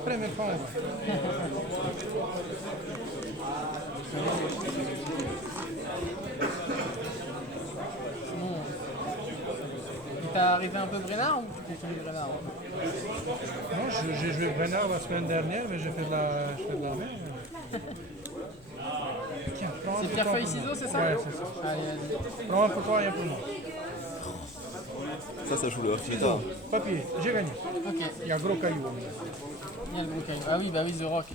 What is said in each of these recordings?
première fois. Bon. Il t'est arrivé un peu Brenard ou tu t'es fini Brenard? Non, j'ai joué Brenard la semaine dernière, mais je fais de la mer. Tiens, prends un C'est photo pierre feuille pour moi. ciseaux, c'est ça? Ouais, c'est ça. Allez, vas-y. Prends un photo, rien pour moi. Ça joue le Ciseaux, Arteta. papier, j'ai gagné. Ok, Il y a un gros caillou. il y a le gros caillou. Ah oui, bah oui, The Rock.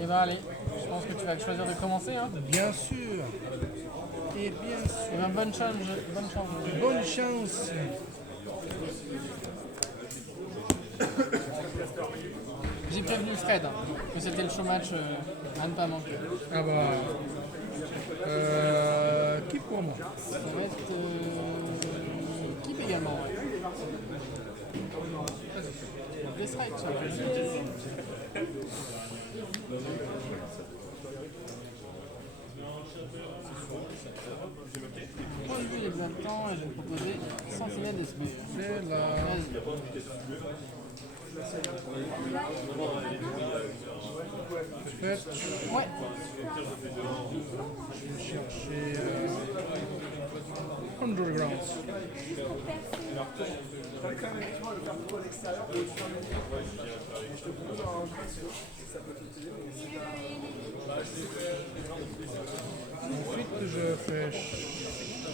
Et bah allez, je pense que tu vas choisir de commencer. Hein. Bien sûr. Et bien sûr. Et ben bonne chance. Bonne chance. J'ai prévenu Fred hein, que c'était le show match à ne pas manquer. Ah bah. Qui pour moi? Ça va être Kip également. Ouais. Des strikes, ça. Moi, je vais les bien le temps et je vais te proposer Sentinelle d'esprit. C'est là. Vas-y. Faites. Ouais. Je vais chercher. Underground. Ensuite, je fais.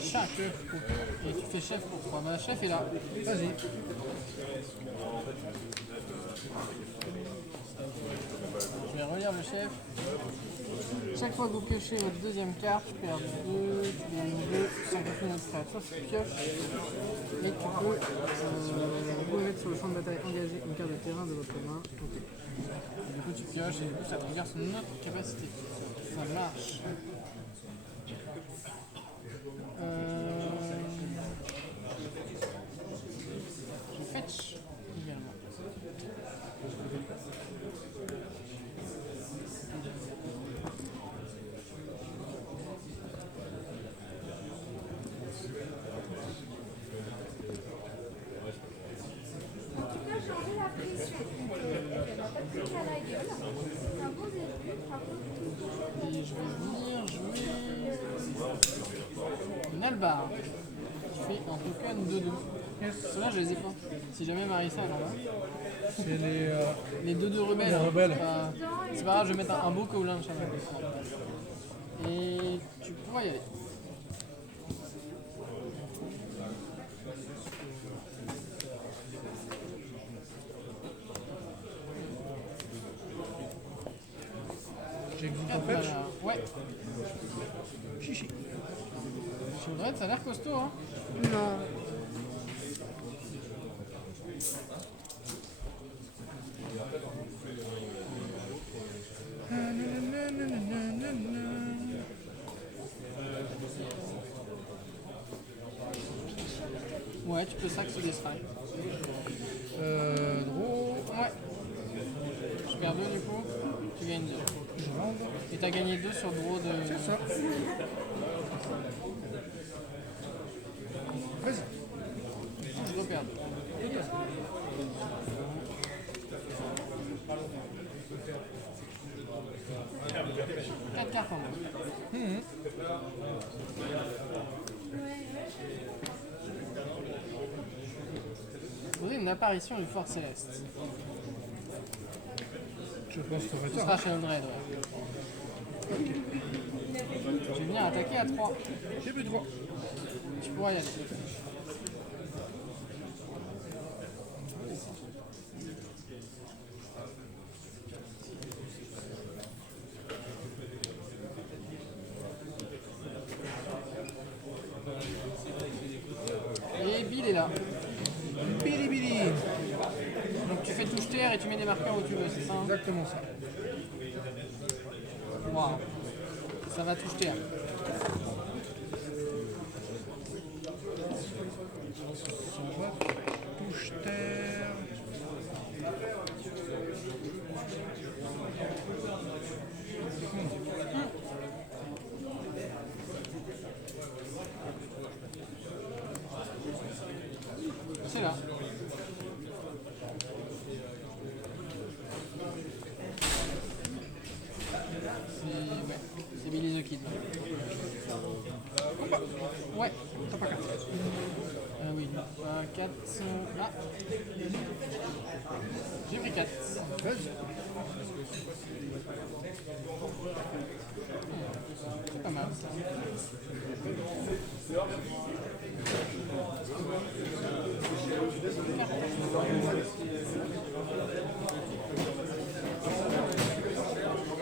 Chaque. Et tu fais chef pour 3. Bah, chef est là. Vas-y. Je vais relire le chef. Chaque fois que vous piochez votre deuxième carte, tu perds 2, tu gagnes 2, sans calculer notre frais. Soit tu pioches, et tu peux remettre sur le champ de bataille engagé une carte de terrain de votre main. Ok. Et du coup, tu pioches et du coup, ça te regarde sur notre capacité. Ça marche. Je fetch également. Et je vais venir jouer une Albar. Je fais un token 2-2. Ceux-là, je les ai pas. Si jamais Marissa elle en a. C'est Les 2-2 rebelles. Les rebelles. C'est pas grave, je vais mettre un beau Kaolin de chaman. Et tu pourras y aller. J'exécute en 4 fetch. mana. Ouais. Chichi. Childred, ça a l'air costaud, hein. Non. Ouais, tu peux sac sous des strikes. Draw. Ouais. Je perds 2 du coup, tu gagnes 2. Je rende. Et t'as gagné 2 sur draw de. C'est ça. Vas-y. Je dois perdre. 4 cartes en main. Vous avez une apparition du Fort Céleste. Je pense que ça va Ce être sera ça. Sheldred, ouais. Je vais venir attaquer à 3. J'ai plus de droit. Tu pourras y aller. Et Bill est là. Billy Billy. Donc tu fais touche terre et tu mets des marqueurs où tu veux, c'est ça hein? Exactement ça. Waouh. Ça va touche terre. Touche terre. C'est là. C'est Billy the Kid. Ouais, top à 4. Oui, 4. Ah, j'ai pris 4. Vas-y. C'est pas mal.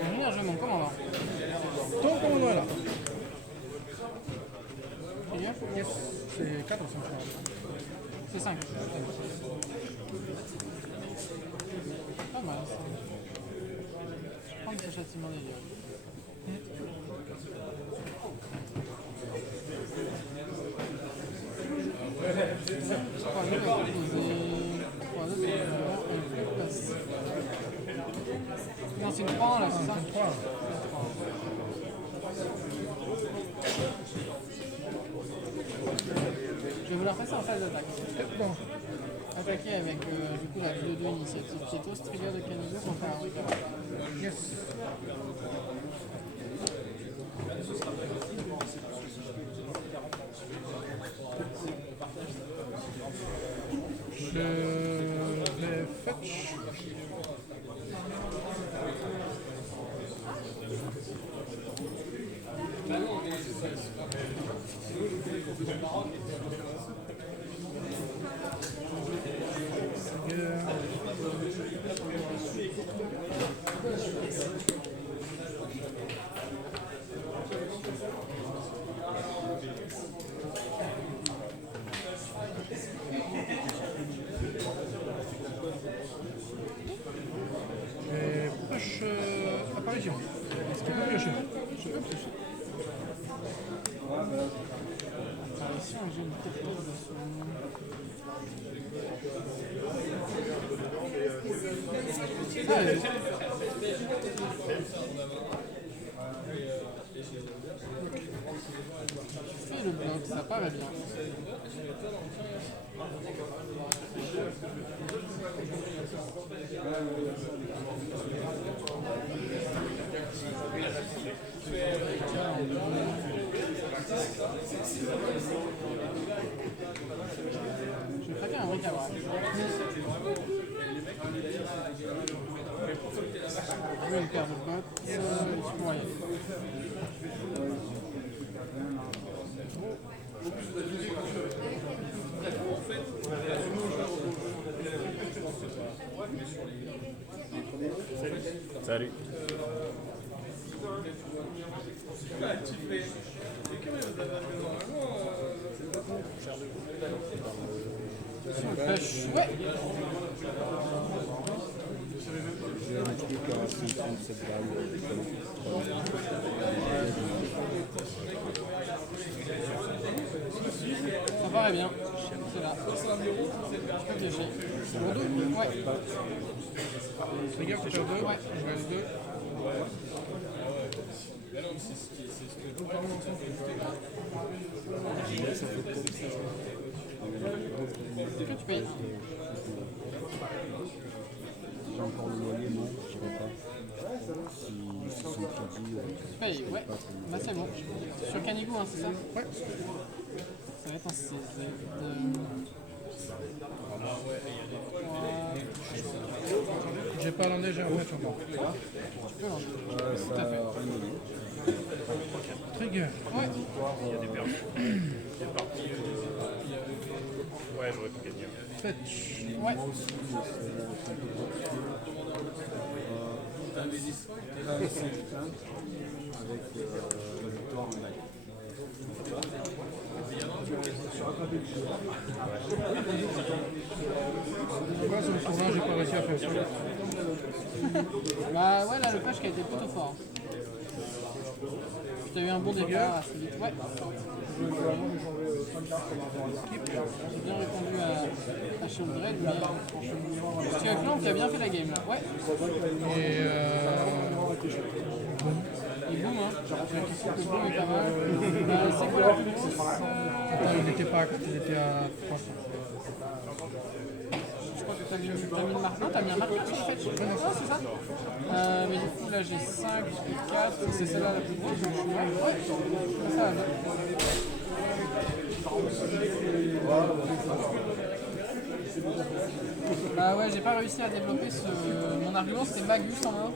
Ingénieur, je mon commandant. Ton commandant est là. C'est bien. Yes. C'est 4 ou 5 fois. C'est 5. Pas mal ça. Prendre ce châtiment des lieux. Trois jeux à proposer. 3 autres et plus passe. Non, c'est une 3 là, c'est ça? 3. Je vais vous la repasser en phase d'attaque. Bon. Attaquer avec du coup la 2-2 initiative Tietos, trigger de Canigo pour faire un truc avant. Yes. Je vais fetch. Push apparition. Est-ce qu'il peut piocher? Je peux piocher. Apparition, j'ai une tête de son. Allez. Fais le bloc, ça paraît bien. Je vais craquer un bric à bras. Je vais une paire de bottes. Moyen. Salut. Si on pêche, ouais. J'ai un truc à 137 balles. Ça paraît bien. C'est là. Je peux piocher. Pour 2? Ouais. Les gars, tu perds 2. Ouais. Je reste 2. Est-ce que tu payes? J'ai encore le loyer, non, je dirais pas. Si sont crédit, Tu payes, ouais. Bah c'est bon. Sur Canigo, hein, c'est ça? Ouais. Ça va être un CZ. J'ai pas landé, j'ai un match encore. Tu peux l'enlever. ça Tout à fait. Trigger. Ouais. Ouais, j'aurais pu gagner. Fetch. Ouais. Avec la victoire en live. Moi, sur le tournant, j'ai pas réussi à faire ça. Bah ouais, là le push qui a été plutôt fort. Tu as eu un bon départ assez vite. Ouais. J'ai bien répondu à Shieldred, mais tu as Clan qui a bien fait la game là. Ouais. Et Il boom hein. J'ai l'impression que le boom est pas mal. C'est quoi la plus grosse attends, il n'était pas à 4, il était à 300. Je crois que T'as mis le marqueur? Non, t'as mis un marqueur sur le fetch. Ouais, c'est ça. Mais du coup, là j'ai 5 et 4, c'est celle-là la plus grosse. Donc je suis ouais, ça va. Bah ouais, j'ai pas réussi à développer mon argument, c'était Magus en main.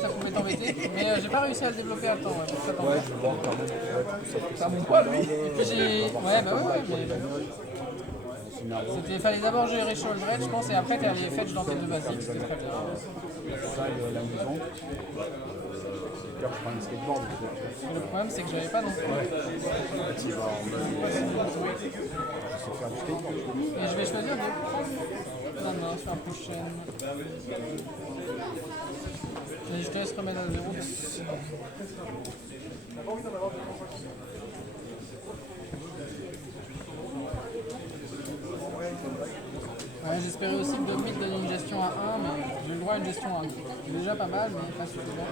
Ça pouvait t'embêter, mais j'ai pas réussi à le développer à temps. Ouais, donc ça t'embête. Je vois quand même. Ça monte pas, lui. Et puis j'ai. Ouais, bah ouais, mais. Fallait d'abord gérer Sholdred, je pense, et après t'as les fetch dans tes deux basiques, c'était très bien. Ça, la maison. C'est clair, je prends une skateboard. Le problème, c'est que j'avais pas non plus. Tu vas en mode. Je sais faire du skateboard. Et je vais choisir de. Non, sur la prochaine. Je te laisse remettre à 0. Ouais, j'espérais aussi que Dogmeat donne une gestion à 1, mais j'ai le droit à une gestion à 1. C'est déjà pas mal, mais pas suffisant.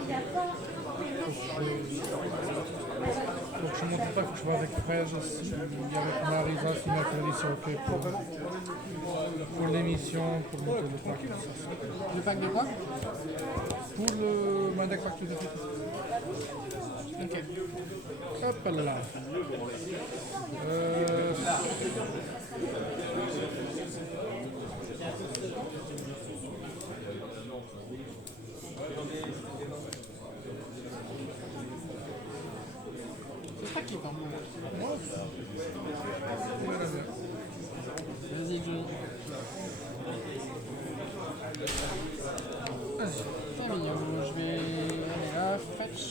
Donc je ne montre pas que je vais avec Fraise aussi. Il y avait Marisa qui m'a dit c'est ok pour l'émission, pour monter le pack. Le pack de quoi? Pour le Mandac Pack to the Fit. Ok. Hop là. C'est pas qui quand même. Vas-y, Johnny. C'est mignon. Je vais aller là, fetch.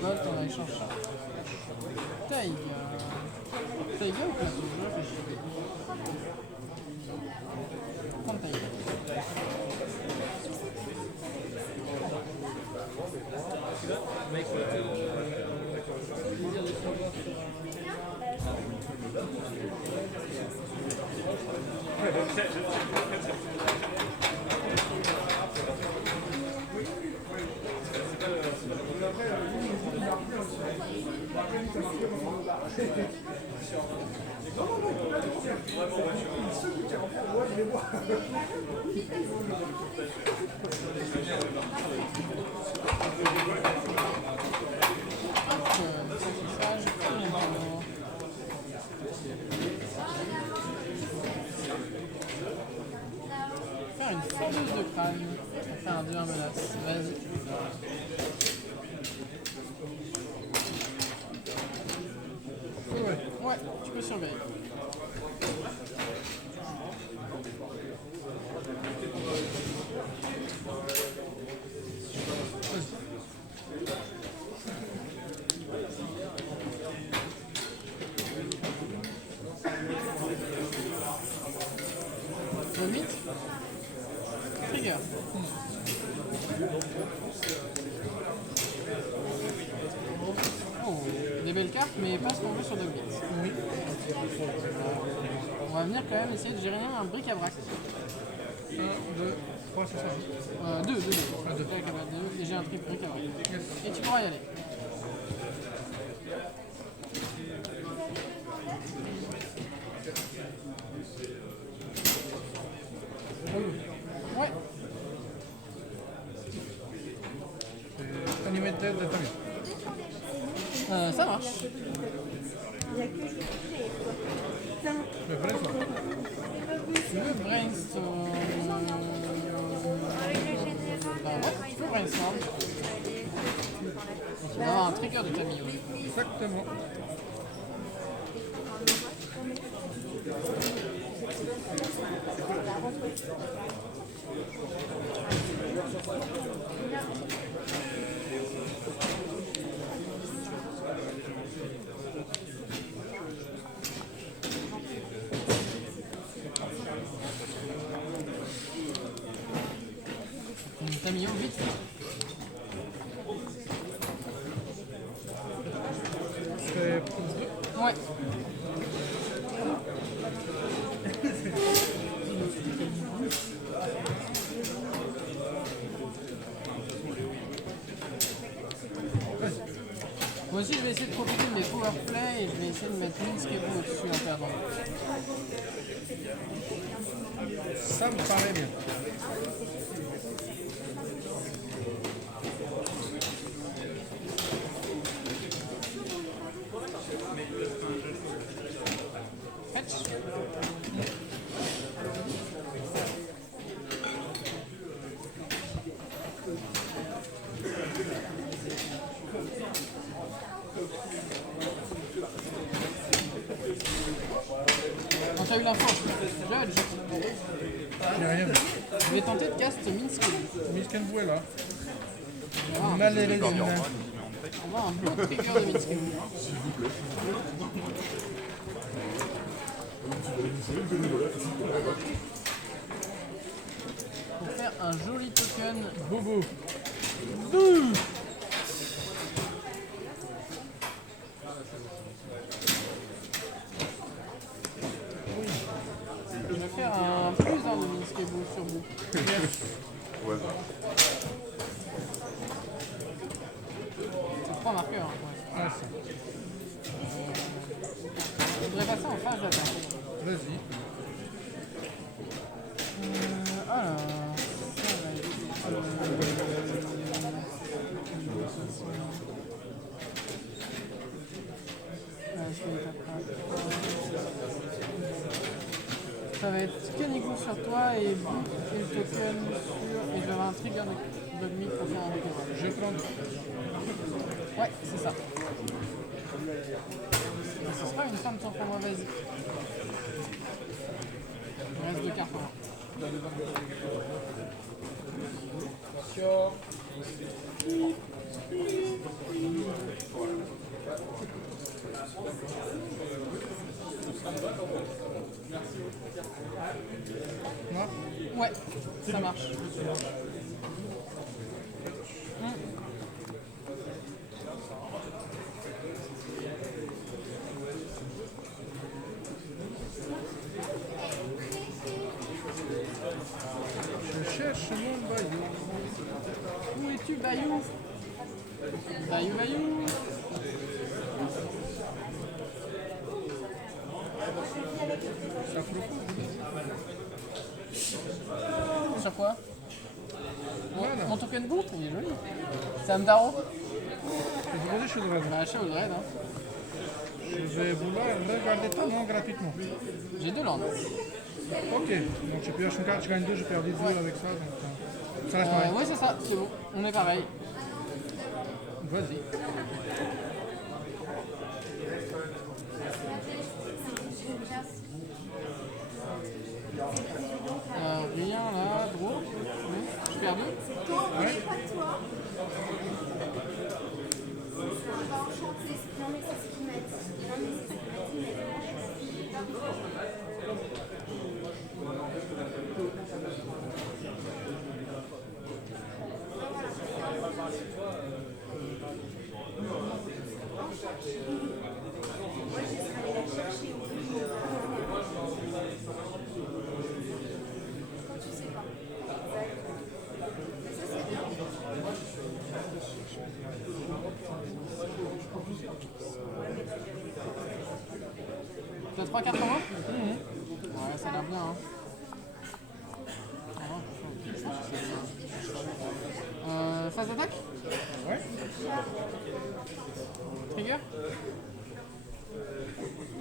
Bolt, on échange ça. Taiga. Taiga ou plateau? Je réfléchis. Prends Taiga. Faire une fondeuse de crâne. Faire un 2-1 menace. Vas-y. Ouais, tu peux surveiller. Le 8 Trigger. Oh, des belles cartes, mais pas ce qu'on veut sur Dogmeat. Oui. On va venir quand même essayer de gérer un bric-à-brac. 1, 2, 3, c'est ça. 2. Et j'ai un triple bric-à-brac. Yes. Et tu pourras y aller. Ouais. C'est Animated de famille. Ça marche. Le vrai soir. Le brainstorm. Bah ouais, tu peux brainstorm. Donc il va y avoir un trigger de Camille. Exactement. Camille, vite. C'est plus 2. Ouais. Moi aussi, je vais essayer de profiter de mes power play et je vais essayer de mettre Minsk et vous au-dessus en perdant. Ça me paraît bien. Quand t'as eu l'info, Judge, Il n'y a rien. je vais tenter de cast Minsk. Misken voilà. On va Malévésine. avoir un beau trigger de Minsk. Pour faire un joli token. Bobo. Je vais faire un plus 1 de Minsk et vous sur vous. C'est 3 marqueurs. Ouais. Ah, ça. Je voudrais passer en phase d'attaque. Vas-y. Alors, ça va être. Je fais l'étape ça va être Kenigou sur toi et Book et le token sur. Et je vais avoir un trigger de demi pour faire un recovery. Je prends. Ouais, c'est ça. Et ce sera une fin de tour pour moi, vas-y. Il reste 2 cartes pour moi. Non? Ouais, ça marche. Je cherche mon bayou. Où es-tu, Bayou? Bayou, Bayou. Ça flotte. Sur quoi? Voilà. Mon token boot, il est joli. C'est Amdaro? Je vais poser chez le Bah, chez Oldred, hein. Je vais vouloir regarder ton nom gratuitement. J'ai 2 landes. Ok. Donc je pioche une carte, je gagne 2, j'ai perdu 2 avec ça. Donc, ça reste pareil. Ouais, c'est ça, c'est bon. On est pareil. Vas-y. Rien là, gros. Oui, je perds 2. Ouais. Tu as 3 cartes en main? Ouais, ça a l'air bien. Hein. Phase d'attaque? Ouais. Trigger?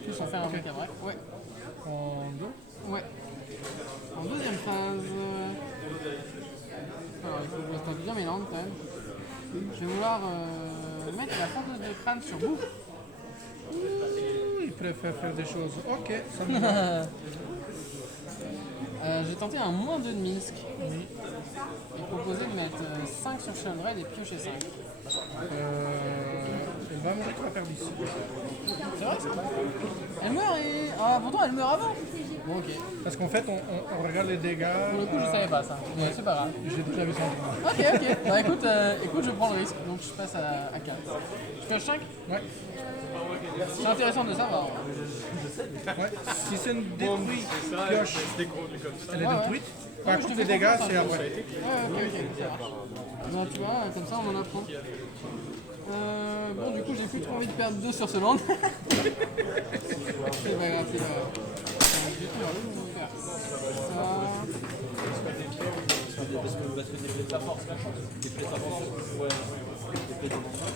Tu sans faire un truc après. Ouais. En 2. Ouais. En deuxième phase. Alors il faut que je stocke bien mes landes quand même. Je vais vouloir mettre la fondeuse de crâne sur vous. Il préfère faire des choses. Ok, ça me va. J'ai tenté un -2 de Minsk. Et proposé de mettre 5 sur Sheldred et piocher 5. Elle va mourir par perdre ici. C'est vrai ça? Elle meurt et. Ah pourtant elle meurt avant! Bon ok. Parce qu'en fait, on regarde les dégâts. Pour le coup je savais pas ça. Ouais, c'est pas grave. J'ai toute la vie sans moi. Ok ok. Bah écoute je prends le risque. Donc je passe à 4. Je pioche 5? Ouais. C'est intéressant de savoir. Ouais. Si c'est une détruite, pioche, elle est Ouais, ouais. détruite. Ouais, Par je te contre, fais les dégâts, confiance, c'est hein, après. Ouais, ok, ça marche. Bon, tu vois, comme ça on en apprend. Bon, du coup, j'ai j'ai plus trop envie de perdre 2 sur ce land. C'est pas grave, c'est pas grave. Je vais faire ça. Parce que t'es de sa force, la chance. T'es de sa force. Ouais. T'es de sa force.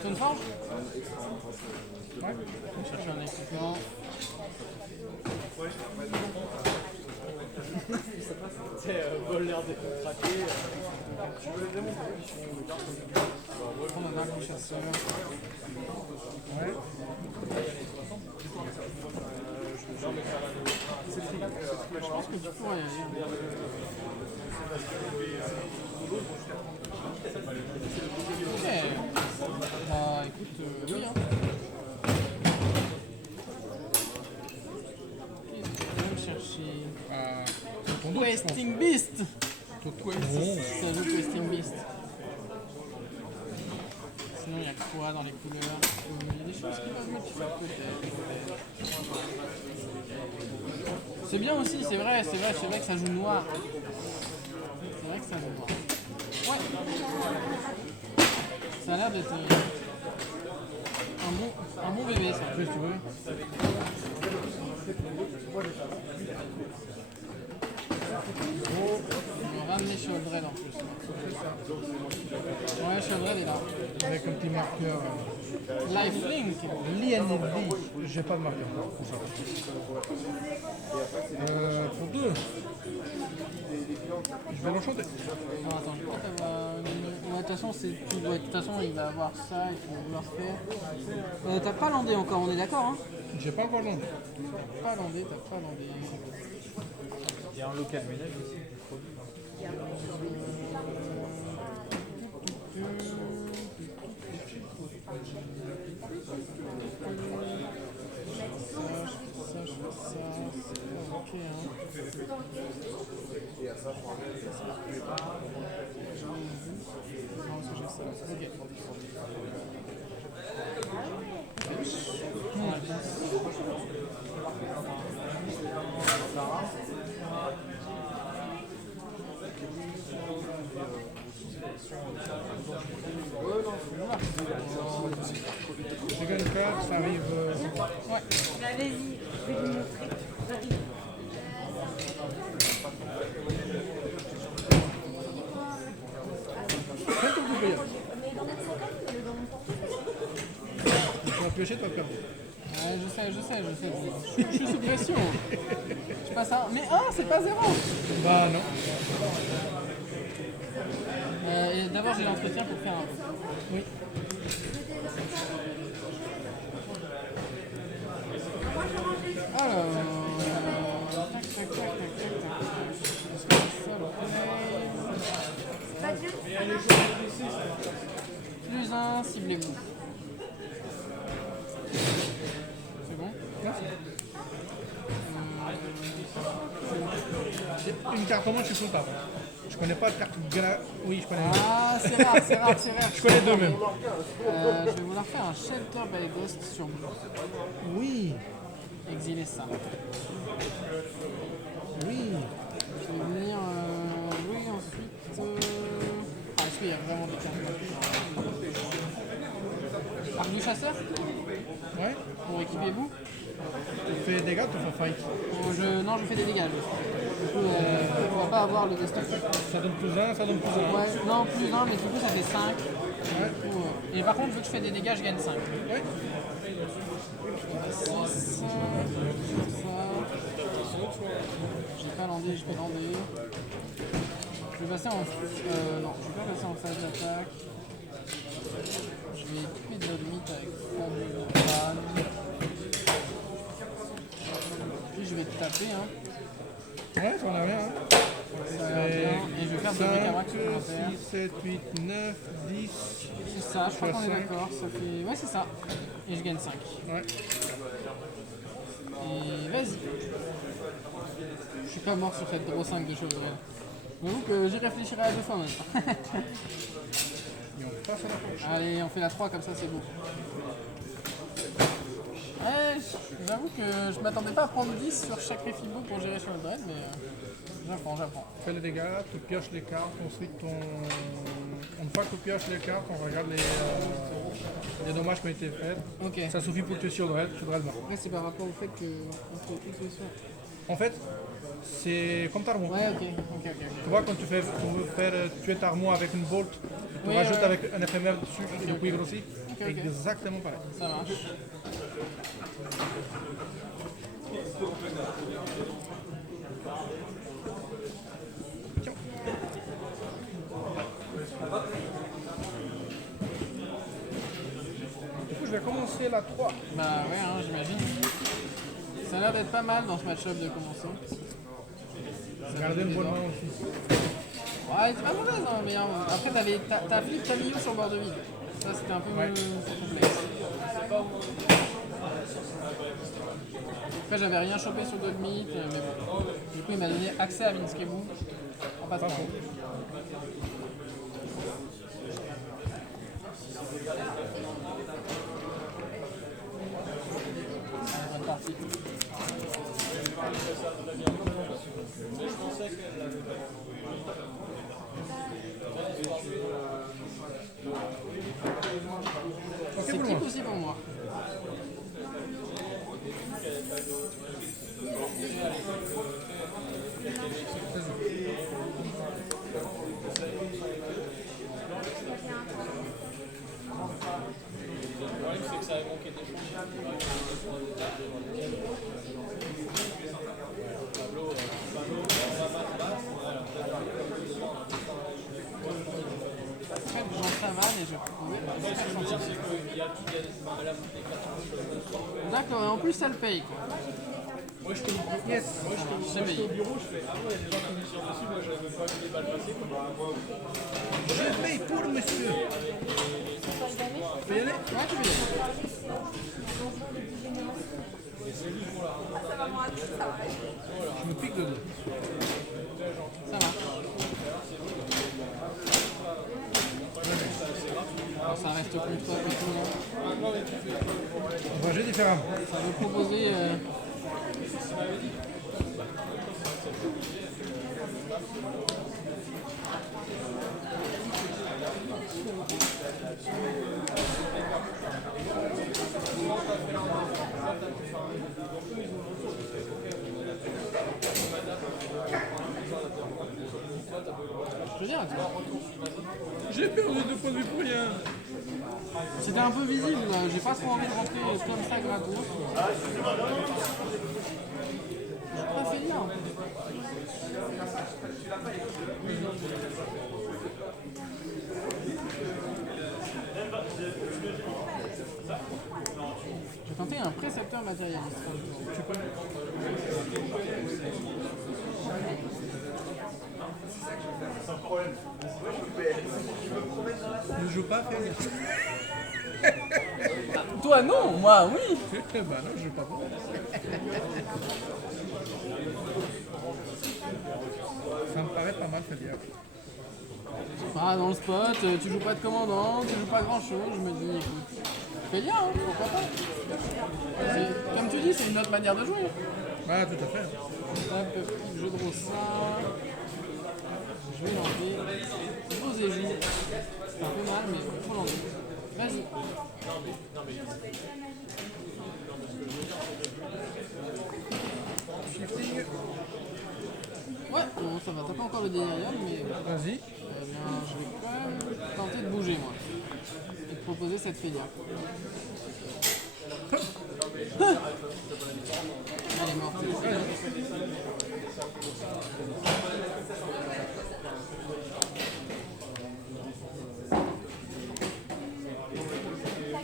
Stoneforge? Ouais. On cherche un équipement. Vol l'air de craquer. On a un arc chasseur. Ouais. Je pense que tu pourrais y aller. Ok. Bah écoute, oui hein. Qu'est-ce que tu vas me chercher? Ton dos, je pense. Questing Beast! Ton quest. C'est le Questing Beast. Sinon il y a quoi dans les couleurs? Il y a des choses qui peuvent me tuer peut-être. C'est bien aussi, c'est vrai que ça joue noir. C'est vrai que ça joue noir. Ouais. Ça a l'air d'être un bon bébé ça. Après, si tu veux. On va ramener Sheoldred en plus. Ouais, Sheoldred est là. Avec un petit marqueur. Lifelink. L'INLD. J'ai pas de marqueur. Pour ça. Pour 2. Je vais l'enchanter. Non, attends, je crois qu'elle va. Ouais, de toute façon, c'est tout. Ouais, de toute façon, il va avoir ça, il faut vouloir faire. T'as pas landé encore, on est d'accord, hein? J'ai pas encore l'onde. T'as pas landé. Il y a un local ménage aussi. Ok, hein. Non, parce que j'ai ça. Ok. J'ai gagné une carte, ça arrive. Ouais. Allez-y, je vais vous montrer. Prends ton bouclier. Tu vas piocher, tu vas perdre. Ouais, je sais. Je suis sous pression. Je passe à... Mais c'est pas 0. Bah non. Et d'abord, j'ai l'entretien pour faire un... Oui. Alors... Tac. Plus un, ciblez-vous. C'est bon? Merci. J'ai une carte en moins, je suis comptable. Je connais pas de carte Oui, je connais. Ah, c'est rare. Je connais deux même. Je vais vouloir faire un Shelter by Ghost sur bleu. Oui. Exiler ça. Oui. Je vais venir jouer ensuite... est-ce qu'il y a vraiment des cartes? Arc du chasseur Ouais. pour équiper vous. Tu fais des dégâts, tu fais fight. Non, je fais des dégâts. Du coup, on va pas avoir le desktop. Ça donne plus 1, ça donne plus 1. Ouais, non, plus 1, mais du coup, ça fait 5. Ouais. Et par contre, vu que je fais des dégâts, je gagne 5. Ouais. 6, ça. J'ai pas landé, je vais lander. Je vais passer en... non, je vais pas passer en phase d'attaque. Je vais équiper de limite avec famille de crâne. Puis je vais te taper, hein. Ouais, j'en ai rien. Hein. Ça a l'air bien. Et je vais faire 2 mécaracs 5, supplémentaires. 6, 7, 8, 9, 10. C'est ça, je crois qu'on est 5. d'accord. Ça fait... Ouais, c'est ça. Et je gagne 5. Ouais. Et vas-y. Je suis pas mort sur cette gros 5 de Sheoldred. J'avoue que j'y réfléchirai à 2 fois maintenant. Et on passe à la prochaine. Allez, on fait la 3 comme ça, c'est beau. Ouais, j'avoue que je m'attendais pas à prendre 10 sur chaque Refibo pour gérer sur le dread, mais j'apprends. Fais les dégâts, tu pioches les cartes, ensuite une fois que tu pioches les cartes, on regarde les dommages qui ont été faits. Ok. Ça suffit pour tuer sur le dread mort. Après, c'est par rapport au fait que on fait une solution. En fait, c'est comme Tarmon. Ouais, ok. Tu vois, quand tu veux faire tuer Tarmon avec une bolt, tu Oui, rajoutes ouais. avec un éphémère dessus et le cuivre aussi. Ok. Exactement pareil. Ça marche. Du coup, je vais commencer la 3. Bah ouais, hein, j'imagine. Ça a l'air d'être pas mal dans ce match-up de commencer. Gardez une bonne main aussi. Ouais, elle était pas mauvaise, hein, mais après t'as flip Camillo sur bord de vide. Ça c'était un peu complexe. Après j'avais rien chopé sur Dogmeat, mais bon. Du coup il m'a donné accès à Minskebu en passant. Bonne partie. C'est type aussi pour moi. En fait, j'en savane et je pouvais pas le sentir. D'accord, et en plus ça le paye quoi. Yes. C'est payé. Je paye pour monsieur. Tu peux y aller? Ouais, tu peux y aller. Je me pique dedans. Ça marche. Alors, ça reste contre toi, effectivement. On va jouer différemment. Ça veut proposer. Je te dis, hein, J'ai perdu 2 points de vue pour rien. c'était un peu visible, là. J'ai pas trop envie de rentrer comme ça gratos. J'ai pas fait bien. Je vais tenter un précepteur matérialiste. Tu peux. Ne joue pas, Félix. Toi non, moi oui. Bah non, je joue pas pour. Ça me paraît pas mal, Félix. Ah, dans le spot, tu joues pas de commandant, tu joues pas grand chose, je me dis écoute, fais bien, hein, pourquoi pas. Comme tu dis, c'est une autre manière de jouer. Ah, tout à fait. Hop, je draw ça. Je vais l'enlever. Beaux et joues. C'est un peu mal, mais faut l'enlever. Vas-y. Shifting. Ouais, bon, ça va. T'as pas encore le délirium, mais Vas-y. eh bien, je vais quand même tenter de bouger, moi. Et de proposer cette félia. Elle est morte.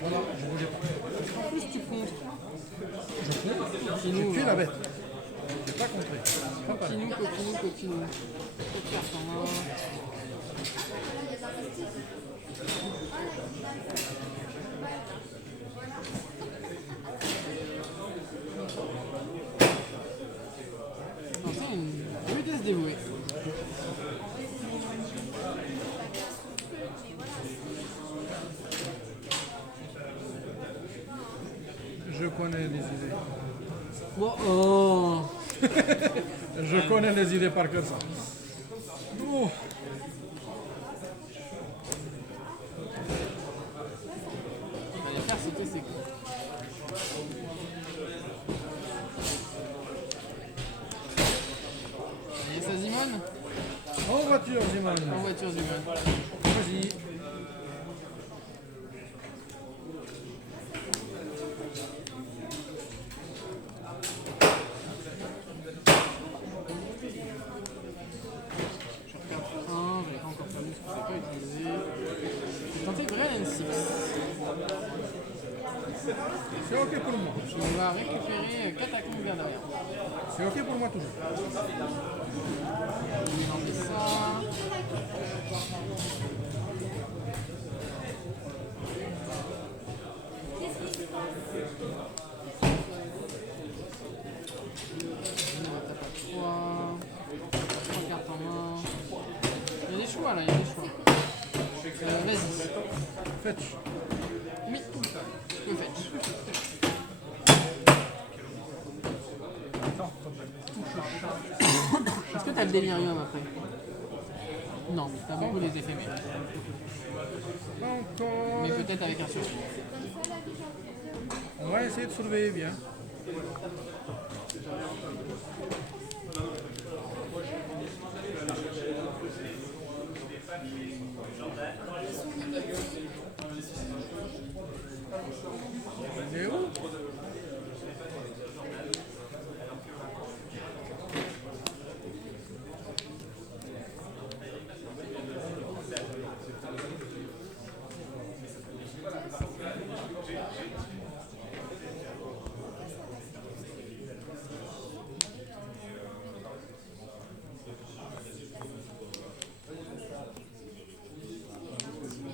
Voilà, je bougeais pas. En plus, tu comptes. Je compte. J'ai Coquinou, tué là. la bête. J'ai pas contré. Pas pareil. Coquinou. Cette carte en main. Non, c'est une rudesse dévouée. Je connais les idées. Bon, oh. Je connais les idées par cœur, ça. Oh. On va les faire sauter ces coups. Et ça Zimone? En voiture, Zimone. En voiture Zimone. Vas-y. J'ai pas encore perdu ce que c'est pas utilisé. J'ai tenté Brian N6. C'est ok pour moi. On va récupérer Catacombe vers derrière. C'est ok pour moi toujours. On fait ça. On va taper à 3 cartes en main. Il y a des choix là, il y a des choix. Vas-y. Fetch. Oui, le fetch. Est-ce que t'as le délirium après? Non, t'as beaucoup les éphémères. Pas encore. Mais peut-être avec un survie. On va essayer de surveiller bien. Il est où?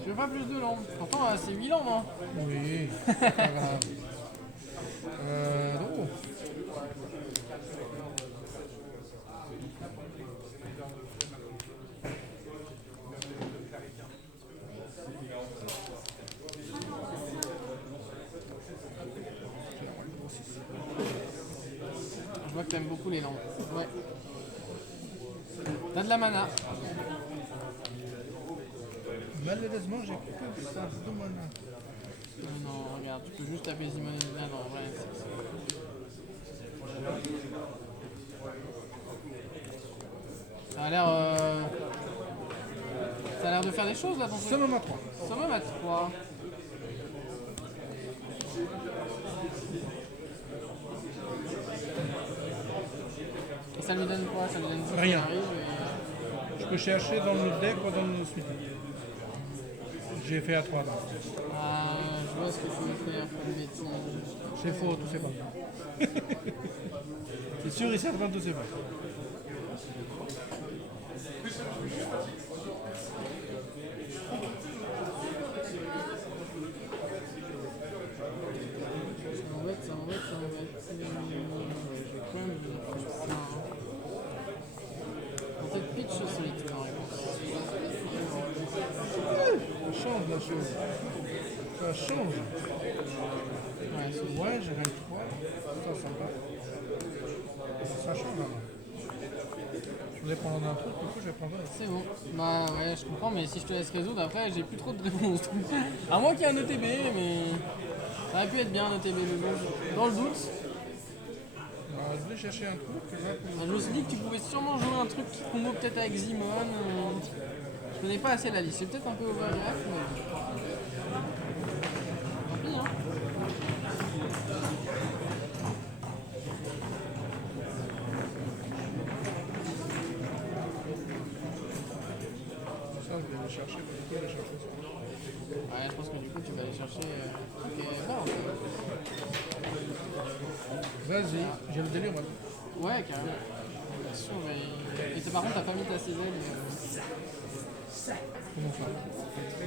Je veux pas plus de landes. Pourtant, c'est 8 landes, hein. Oui, c'est pas grave. Oh. Je vois que t'aimes beaucoup les landes. Ouais. T'as de la mana. Malheureusement, j'ai que ça de mana. Non, regarde, tu peux juste taper Zimone là dans Brian 6. Ça a l'air. Ça a l'air de faire des choses là ton truc. Summon à 3. Ça va mettre 3. Et ça lui donne quoi? Ça lui donne quoi? Rien. Ça arrive et- Je peux chercher dans le deck ou dans le suite. J'ai fait à 3 là. Ah, je vois ce que tu veux faire comme bêtise. C'est faux, tout c'est pas. C'est sûr et certain, tout c'est pas. Ça m'embête, ça m'embête, ça m'embête. Je vais quand même faire ça. Peut-être pitch solide en réponse. Ça change la chose. Ça change. Ouais, solide. Ouais, j'ai 23. Ça, sympa. Ça change là. Je voulais prendre un truc, du coup, je vais prendre un. C'est bon. Bah ouais, je comprends, mais si je te laisse résoudre, après j'ai plus trop de réponses. À moins qu'il y ait un ETB, mais ça aurait pu être bien un ETB le jour. Dans le doute, Alors, je voulais chercher un truc. Là, pour... je me suis dit que tu pouvais sûrement jouer un truc qui combo peut-être avec Zimone. Je connais pas assez la liste, c'est peut-être un peu overgraph, mais. Tant pis, hein. Ça, je vais aller chercher. Du coup, je vais chercher ça. Ouais, je pense que du coup tu vas aller chercher. Ok, bon. Vas-y, j'ai le délire maintenant. Ouais, carrément. Bien sûr, mais. Et par contre, t'as pas mis ta CZ. Comment ça?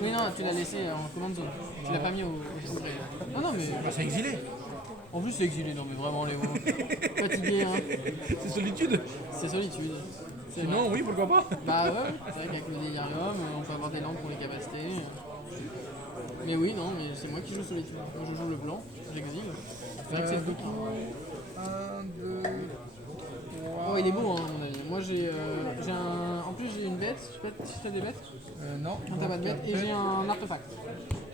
Oui, non, tu l'as laissé en commande zone. Tu l'as pas mis au congrès. Non, non, mais. Bah, c'est exilé. En plus, c'est exilé, non, mais vraiment, les mots. Fatigué, hein. C'est solitude. C'est solitude. C'est Sinon, vrai. oui, pourquoi pas. Bah ouais, c'est vrai qu'avec le délirium, on peut avoir des langues pour les capacités. Mais oui, non, mais c'est moi qui joue solitude. Moi, je joue le blanc, j'exile. C'est vrai que c'est beaucoup. 1, 2, 3. Oh, il est beau, hein, à mon avis. Moi, j'ai un. En plus, j'ai une bête. Je sais pas si t'as des bêtes. Non. Non, t'as pas de bête. Et j'ai un artefact.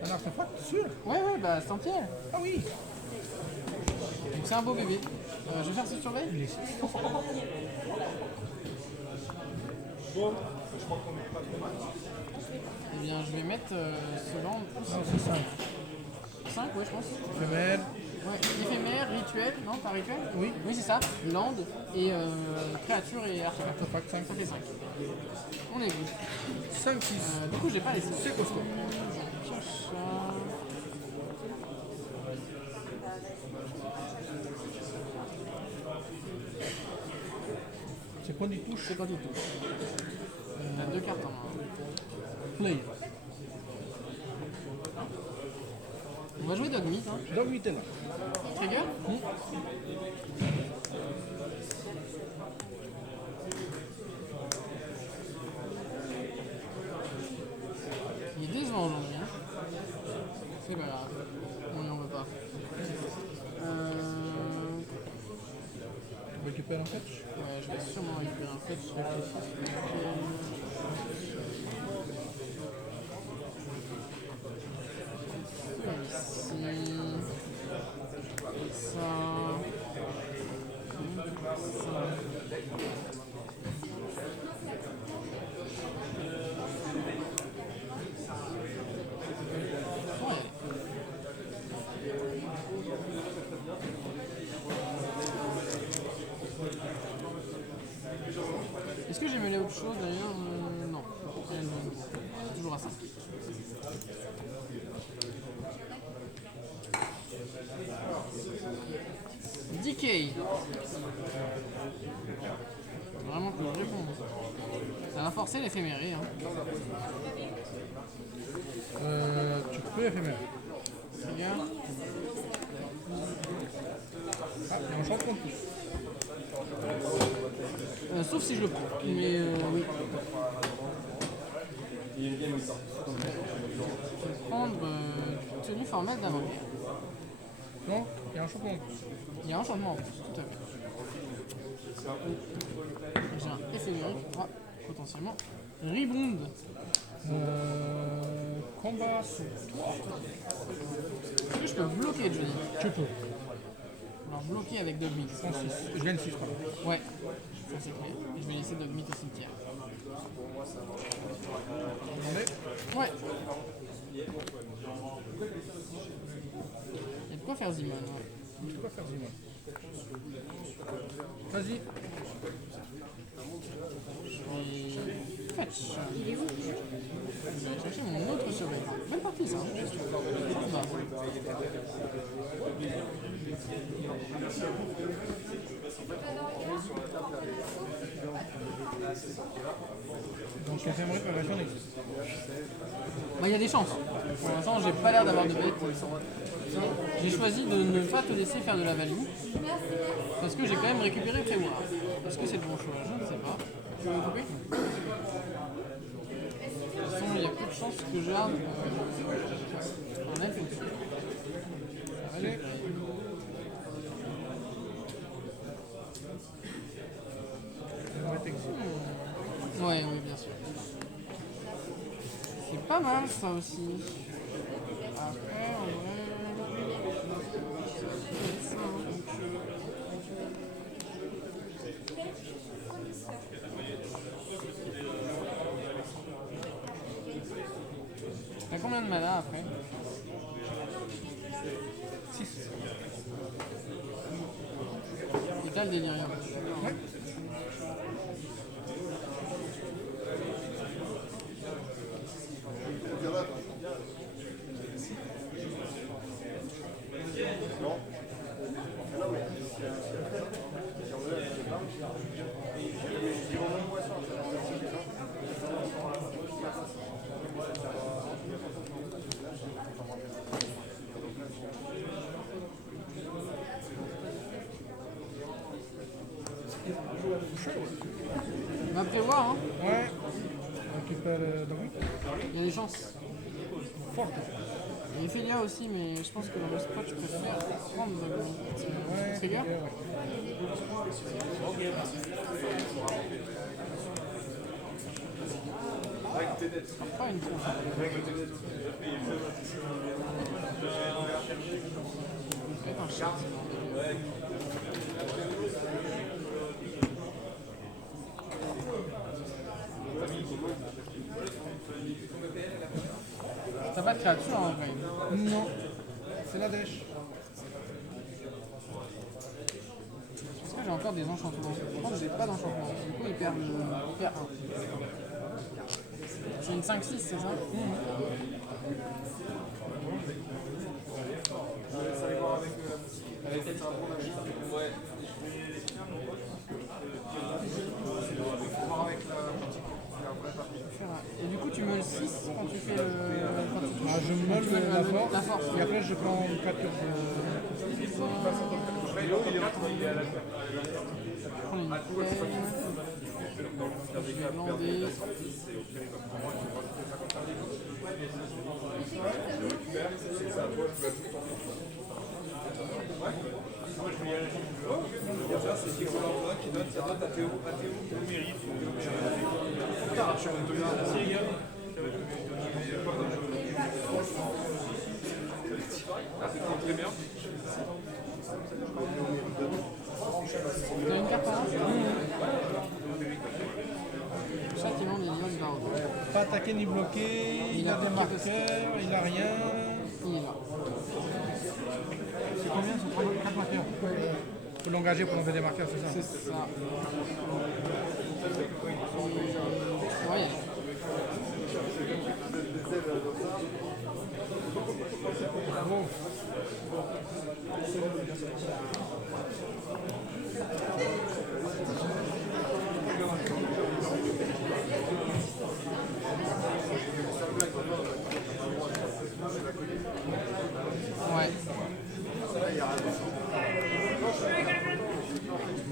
Un artefact, sûr? Ouais, bah, c'est entier. Ah oui. Donc, c'est un beau bébé. Je vais faire ce surveille. Il est 6. Eh bien, je vais mettre ce land. Non, c'est 5. 5, ouais, je pense. Éphémère. Ouais, éphémère, rituel, non, pas rituel? Oui. Oui, c'est ça. Land et créature et artefact. Artefact 5. Ça fait 5. On est good. 5, 6. Du coup, j'ai pas laissé. C'est costaud. Je pioche ça. C'est quand il touche. C'est quand il touche. On a 2 cartes en main. Play. On va jouer Dogmeat. Hein. Dogmeat est là. Trigger. Il est décevant aujourd'hui. Hein. C'est pas grave. On n'y en veut pas. On récupère un fetch. Ouais, je vais sûrement récupérer un fetch. Je réfléchis. Ici. Ça. Est-ce que j'ai mêlé autre chose d'ailleurs? Non. C'est toujours à 5. Decay. Vraiment que je réponds. Ça va forcer l'éphéméré. Hein. Tu peux éphémère. Regarde. Ah, il y a un changement de plus. Sauf si je le prends. Mais oui. Je vais prendre tenue formelle d'avant-guerre. Non, il y a un changement de plus. Il y a un changement en plus, tout à fait. J'ai un éphémérique, potentiellement. Rebound. Combat sur 3. Est-ce que je peux bloquer Johnny? Tu peux. Alors bloquer avec Dogmeat. 106. Je gagne 6 pardon. Ouais, ça c'est clair. Et je vais laisser Dogmeat au cimetière. Ouais. Il y a de quoi faire Zimon, ouais. Tu peux faire Zimon. Vas-y. Et fetch. Il est où? Je vais chercher mon autre surveillant. Bonne partie ça. Hein. Bah. Donc l'éphémère préparation existe. Bah, il y a des chances. Pour l'instant, j'ai pas l'air d'avoir de bêtes. J'ai choisi de ne pas te laisser faire de la value. Parce que j'ai quand même récupéré Prévoir. Est-ce que c'est le bon choix? Je ne sais pas. Tu veux me couper? De toute façon, il y a peu de chances que j'arme un elfe au-dessus. Allez. On va être exilé. Ouais, oui, bien sûr. C'est pas mal ça aussi. Après, en vrai. Ça, hein. T'as combien de mana après? 6. Et t'as le délirium. Ouais. On va prévoir, hein. Ouais. On récupère Dogmeat. Il y a des chances. Forte. Et Ophelia aussi, mais je pense que dans le spot, je préfère prendre le trigger. Pas une fois. Peut-être un chat. T'as pas de créature en vrai. Non, c'est la dèche. Est-ce que j'ai encore des enchantements? Je pense que j'ai pas d'enchantement. Du coup, il perd 1. C'est une 5-6, c'est ça? Et du coup, tu meules 6 quand tu fais le. Ah, je meule la force. Et après, je prends une capture Je prends une peine. Je vais glander. Tu as une carte là? Châtiment des lions d'Ardo. pas attaqué ni bloqué, il a des marqueurs, il a rien. Il est là. C'est combien? C'est 4 marqueurs. Il faut l'engager pour enlever des marqueurs, c'est ça? C'est ça. Ouais, il y a Bravo. Ouais.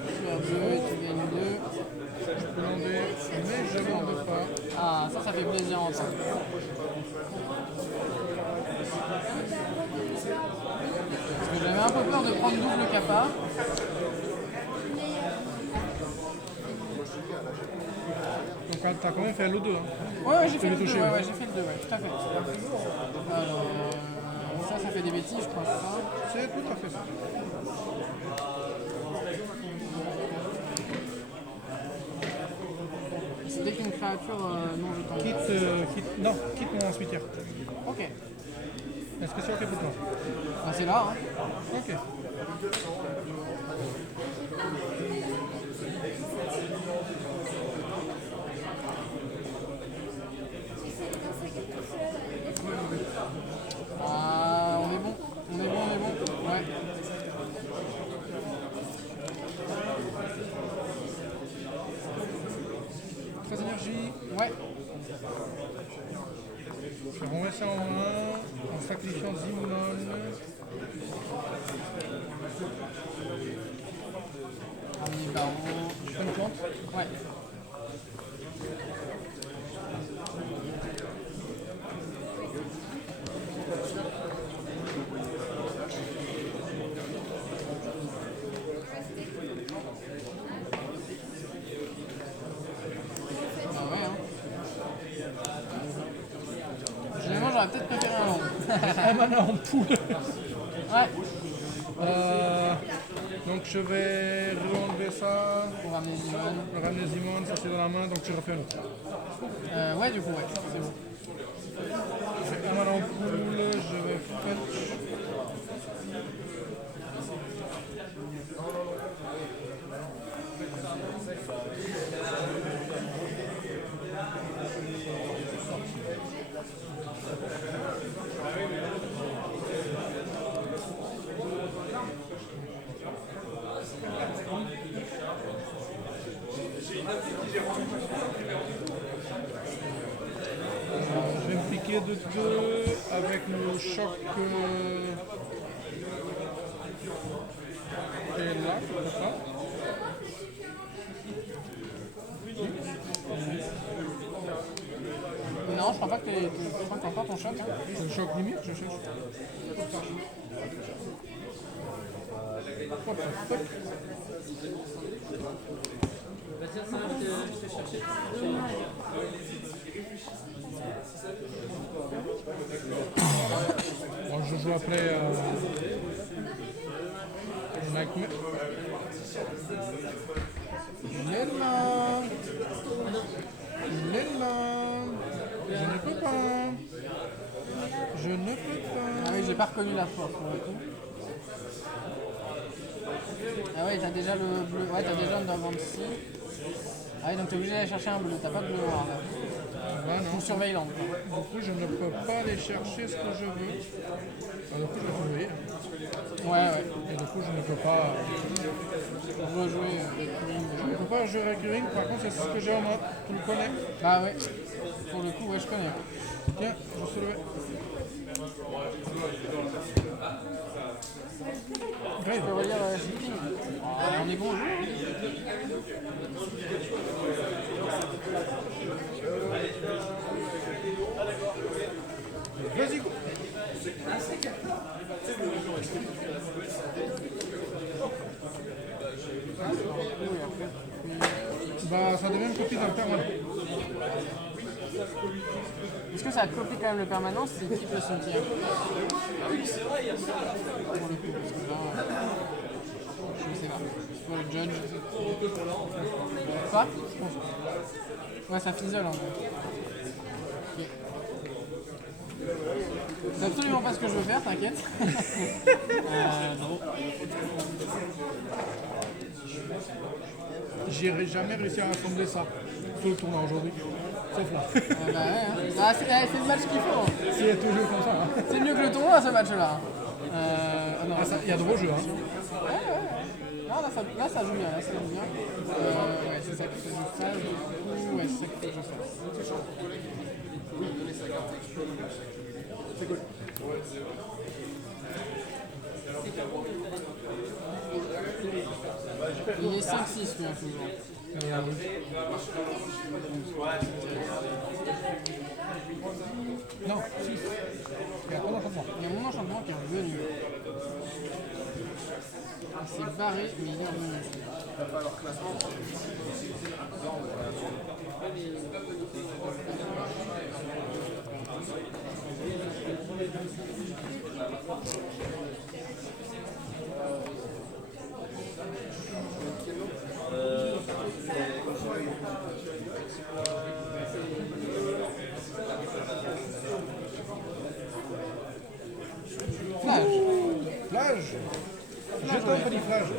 Tu as 2, tu gagnes 2. Je peux l'enlever, mais je ne l'enlève pas. Ah, ça fait plaisir en ça. Parce que j'avais un peu peur de prendre double capa. Donc t'as quand même fait l'O2. Hein. Ouais, j'ai fait le 2, touché, ouais, ouais. j'ai fait le 2, ouais, tout à fait. Alors, ça fait des bêtises, je crois, c'est ça. C'est tout à fait ça. C'est dès qu'une créature non jetable. Quitte mon cimetière. Ok. Est-ce que c'est ok pour toi? Bah, c'est là, hein. Ok. Ah, on est bon. On est bon, on est bon. Ouais. Très énergie. Ouais. Je remets ça en main en sacrifiant Zimnon. On est barreau. Je fais une plante. Ouais. Bah ouais, hein. Finalement, j'aurais peut-être préféré un long. Un mana en poule. Ouais. Donc je vais re-enlever ça. Pour ramener Zimon. Le ramener Zimon, ça c'est dans la main, donc tu refais un autre. Ouais, du coup, ouais. C'est bon. J'ai un mana en poule, je vais fetch. Je vais me piquer de 2 avec le choc qui est là, comme ça. Non, je crois pas que t'as pas ton choc. Hein. C'est le choc limite, je cherche. Hop, hop. Bon, je joue après Nightmare. Nella. Je ne peux pas. Je ne peux pas. Ah oui, j'ai pas reconnu la force pour le coup. Ah ouais, t'as déjà le bleu. Ouais, t'as déjà Underground Sea. Ah oui, donc t'es obligé d'aller chercher un bleu. T'as pas de bleu noir là. Ah non. Ou Surveillant. Du coup, je ne peux pas aller chercher ce que je veux. Ah, du coup, je vais tout jouer. Ouais. Et du coup, je ne peux pas. Rejouer. Je ne peux pas jouer Recurring. Par contre, c'est ce que j'ai en main. Tu le connais. Bah ouais. Pour le coup, ouais, je connais. Tiens, je soulevais. Je peux relire Shipping. On est bon. Vas-y, go. Bah, ça devient une copie d'un permanent. Est-ce que ça copie quand même le permanent s'il quitte le cimetière? Pour le coup, parce que là, je sais pas. Faut le judge. Quoi? Ouais, ça fisole en fait. Ok. C'est absolument pas ce que je veux faire, t'inquiète. Non. J'irai jamais réussir à assembler ça. Tout le tournoi aujourd'hui. Sauf là. Bah ouais, hein. Ah, c'est le match qu'il faut. C'est toujours comme ça. Hein. C'est mieux que le tournoi ce match-là. Non, Ah, il y a de beaux jeux. Hein. non, là ça joue bien, là ça joue bien. Ouais, c'est ça qu'il faut que je fasse. Du coup, ouais, c'est ça qu'il faut que je fasse. Il est 5-6 lui, un peu. Non, 6. Il y a pas d'enchantement. Il y a mon enchantement qui est revenu. Il s'est barré, mais il est revenu. Plage. J'ai pas dit plage.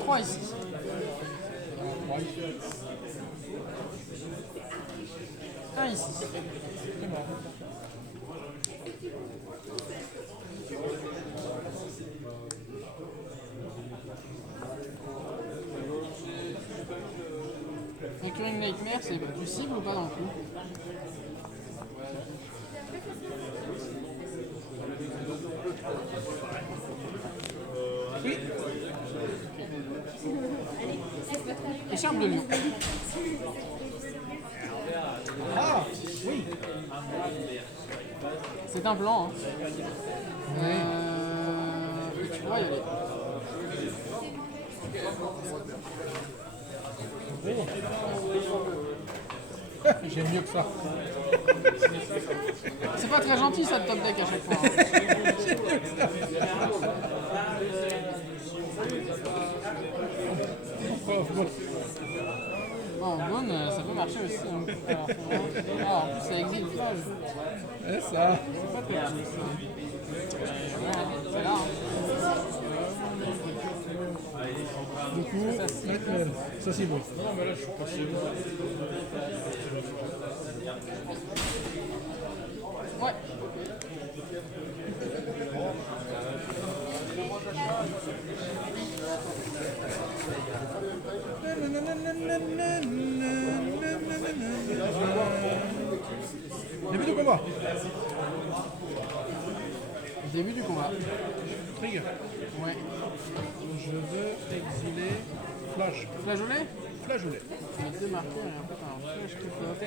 3 ici. 1 ici. C'est bon. Recurring Nightmare, c'est du cible ou pas dans le coup? Oui. Écharpe de lion. Ah, oui. C'est un blanc. Hein. Et tu pourras y aller. J'aime mieux que ça. C'est pas très gentil ça de top deck à chaque fois. Oh, bon. Bon, Gone, ça peut marcher aussi. Hein. Alors, en plus, c'est exil plage. Et ça. C'est pas très bien. C'est là. Hein. Du coup, Nightmare. Ça c'est beau. Non, mais là je suis pas sûr. Ouais. Début du combat. Début du combat. Trigger. Ouais. Je veux exiler Flash. Flageolet? flageolet. Je vais démarquer et en fait, alors, je te flotte.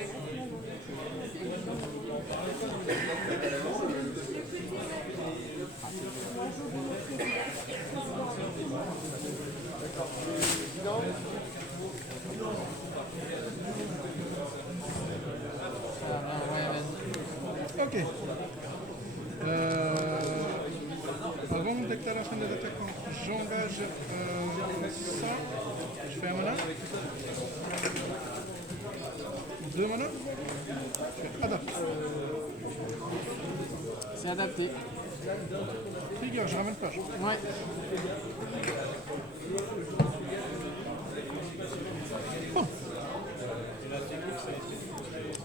Ah, ben, ouais, vas-y. Ok. Avant déclaration des attaquants, j'engage ça. Je fais un mana. 2 mana. Je fais adapte. C'est adapté. Trigger, je ramène page. Ouais.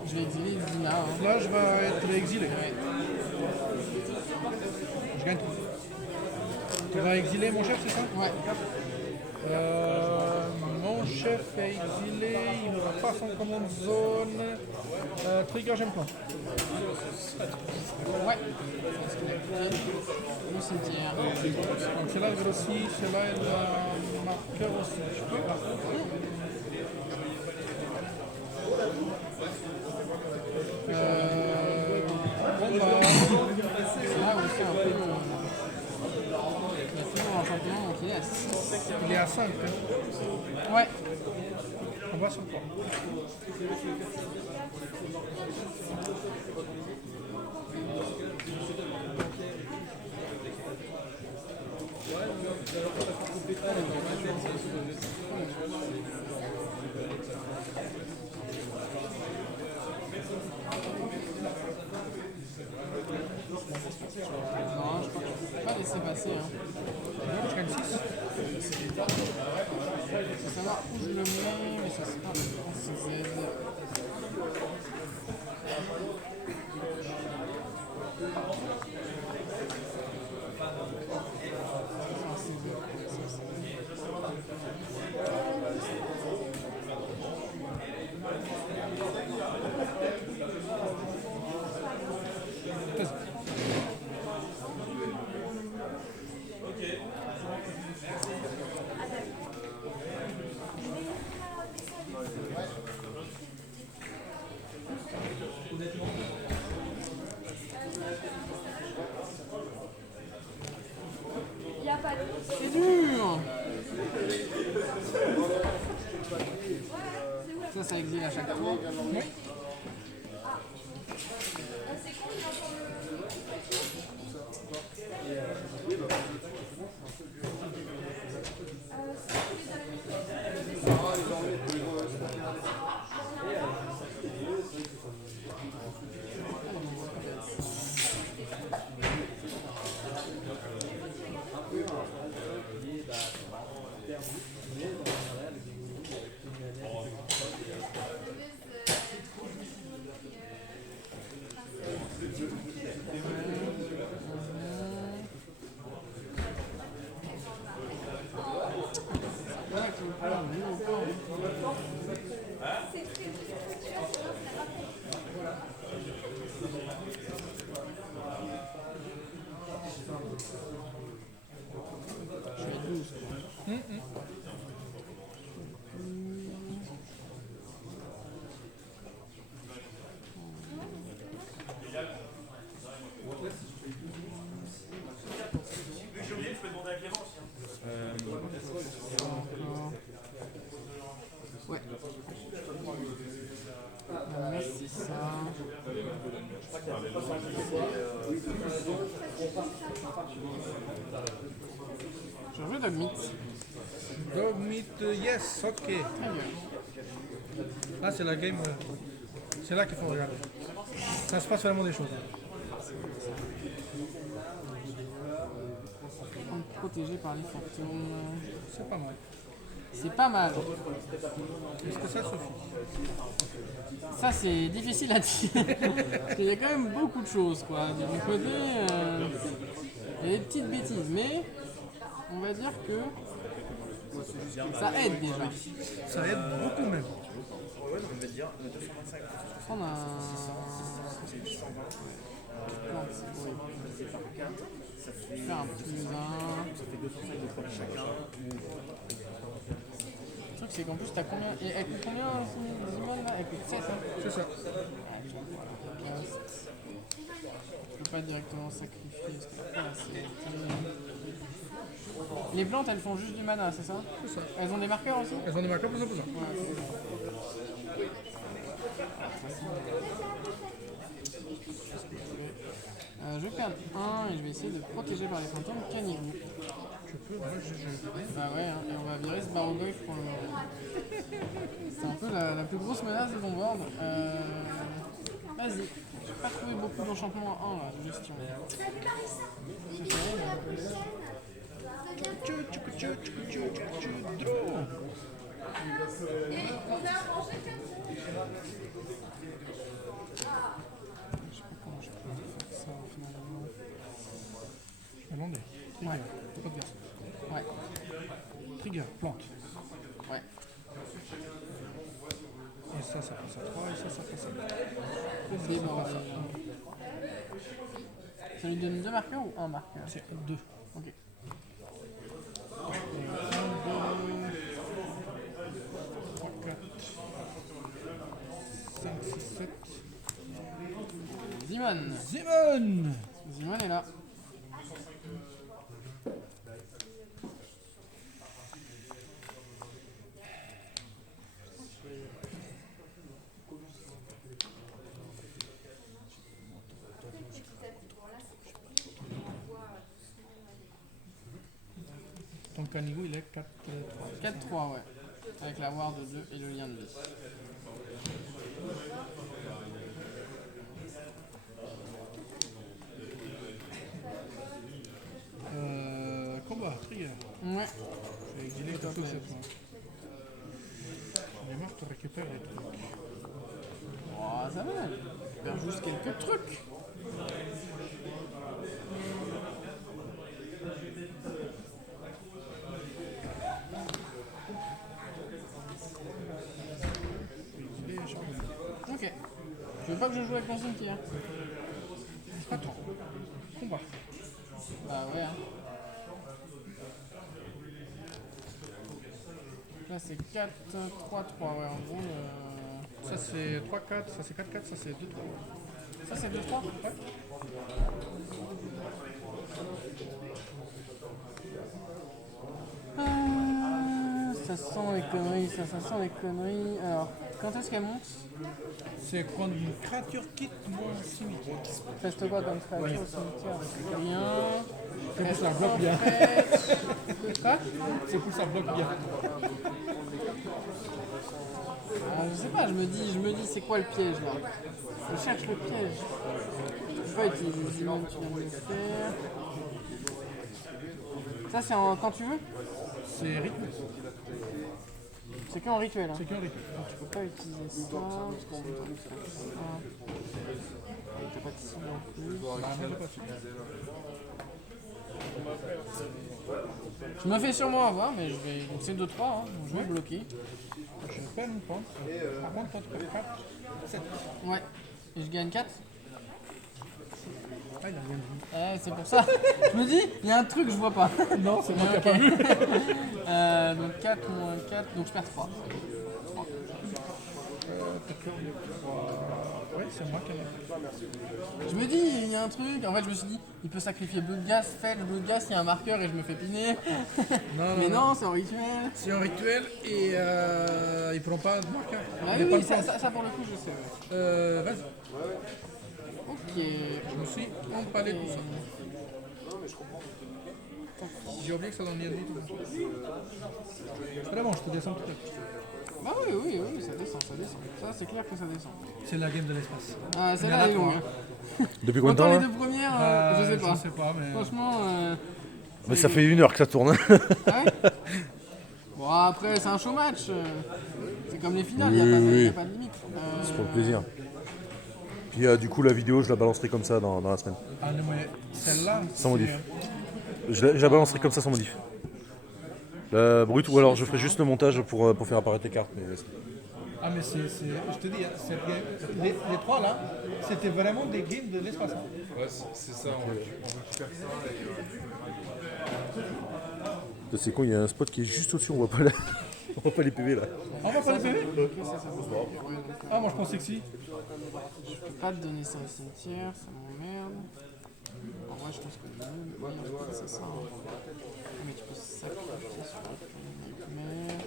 Je vais exiler Zina. Hein. Là, je vais être exilé. Ouais. Je gagne tout. Tu vas exiler mon chef, c'est ça? Ouais. Mon chef est exilé, il n'aura pas son commande zone. Trigger, j'aime pas. Ouais. Le cimetière. Donc celle-là, elle grossit, celle-là, elle a marqueur aussi. Je peux pas. Bon, bah, Là aussi un peu. Il y a toujours un champion donc il est à 6. il est à 5. Hein. Ouais. On va sur quoi? Non, je crois que je peux pas laisser passer. Hein. Je gagne 6. Faut savoir où je le mets, mais ça sera en CZ. C'est dur. Ça exile à chaque tour. Oui. Je vais 12. Ouais. Mais c'est ça. Je veux de mythe. Dogmeat, yes, ok. Très bien. Là, c'est la game. C'est là qu'il faut regarder. Ça se passe vraiment des choses. Protégé par les fantômes. C'est pas mal. C'est pas mal. Est-ce que ça suffit? Ça, c'est difficile à dire. Parce qu'il y a quand même beaucoup de choses, quoi. De mon côté, il y a des petites bêtises, mais on va dire que ça aide déjà. Ça aide beaucoup même. On a faire un plus 1. C'est sûr que c'est qu'en plus t'as combien. Et elle coûte combien Zimone là? Elle coûte 7 hein? C'est ça. Je peux pas directement sacrifier parce que là, les plantes elles font juste du mana, c'est ça? C'est ça. Elles ont des marqueurs aussi? Elles ont des marqueurs pour ça. Ouais, je vais perdre 1 et je vais essayer de protéger par les fantômes Canigou. Tu peux, moi je. Bah ouais, hein, et on va virer ce Barogolf pour le moment. C'est un peu la plus grosse menace de ton board. Vas-y, j'ai pas trouvé beaucoup d'enchantements à 1 là, de gestion. Attendez. Trigger. Ouais. Pas de garçon. Ouais, Trigger, plante. ouais. Et ça passe à 3 et ça passe à 4. Débordé. Ça lui donne 2 marqueurs ou 1 marqueur? C'est 2. Ok. 3, 4, 5, 6, 7. Zimone. Zimone. Zimone est là. Ton Canigou il est 4, 3. 4-3, ouais. Avec la ward de 2 et le lien de vie. Combat, trigger. Ouais. Je vais exiler quelque chose cette fois. Il est mort, tu récupères les trucs. Oh, ça va. Je perds juste quelques trucs. Exiler, je peux. Ok. Tu veux pas que je joue avec mon cimetière? Attends. Combat. Bah ouais. Hein. Là c'est 4, 3, 3. Ouais, en gros. Ça c'est 3, 4, ça c'est 4, 4, ça c'est 2, 3. Ça c'est 2, 3? Ouais. Ça sent les conneries, ça sent les conneries. Alors, quand est-ce qu'elle monte? C'est quand une créature quitte mon cimetière. Reste quoi comme créature au cimetière? Rien. C'est pour ça bloque bien. Quoi? C'est pour ça bloque bien. Ah, je sais pas, je me dis c'est quoi le piège là? Je cherche le piège. Je peux pas utiliser les immeubles que tu viens de me faire. Ça c'est quand tu veux? C'est rituel. C'est qu'en rituel. Hein. C'est qu'un rituel. Tu peux pas utiliser ça parce que c'est comme ça. T'as pas de cible en plus. Ah, mais j'ai pas su. Je me fais sûrement avoir, mais je vais. Donc c'est 2-3, hein, donc je vais bloquer. Je perds une plante. Par contre, toi, tu perds 4, 7. Ouais. Et je gagne 4. Ah, il a rien de vie. C'est pour ça. Je me dis, il y a un truc que je vois pas. Non, c'est moi qui Ok. n'ai pas vu. Donc 4 moins 4, donc je perds 3. Ouais, c'est moi qui ai fait. Je me dis, il y a un truc. En fait, je me suis dit, il peut sacrifier Bloodghast, Fetch, Bloodghast, il y a un marqueur et je me fais piner. Mais non, c'est en rituel. C'est un rituel et il prend pas de marqueur. Ah Il oui, est pas oui, de ça, plante. ça pour le coup, je sais. Ouais. Vas-y. Ok. Je me suis emballé tout ça. J'ai oublié que ça donne rien du tout. Vraiment, je te descends tout de suite. Bah oui, oui, oui, ça descend, ça descend. Ça, c'est clair que ça descend. C'est la game de l'espace. Ah, Il y en celle-là, a elle est trois, longue. hein. Depuis combien de Autant temps les là deux premières, je sais pas. mais. Franchement, Mais ça fait 1 heure que ça tourne. ah ouais. Bon, après, c'est un show match. C'est comme les finales, il Oui, n'y a, oui. pas de limite. C'est pour le plaisir. Puis du coup la vidéo je la balancerai comme ça dans la semaine. Ah non, mais celle-là. Sans modif. Je la balancerai comme ça sans modif. La brute ou alors je ferai juste le montage pour faire apparaître les cartes. Mais... Ah, mais c'est. Je te dis, les trois là, c'était vraiment des games de l'espace. Hein. Ouais, c'est ça, on récupère ça. C'est con, il y a un spot qui est juste au-dessus, on voit pas la... voit pas les PV là. On va pas les PV? Ok, ça se passe. Ouais, donc, Ah, moi je pensais que si. je peux pas te donner ça au cimetière, ça m'emmerde. En vrai, je pense que le mieux, oui, c'est ça. Mais tu peux sacrifier sur le nightmare.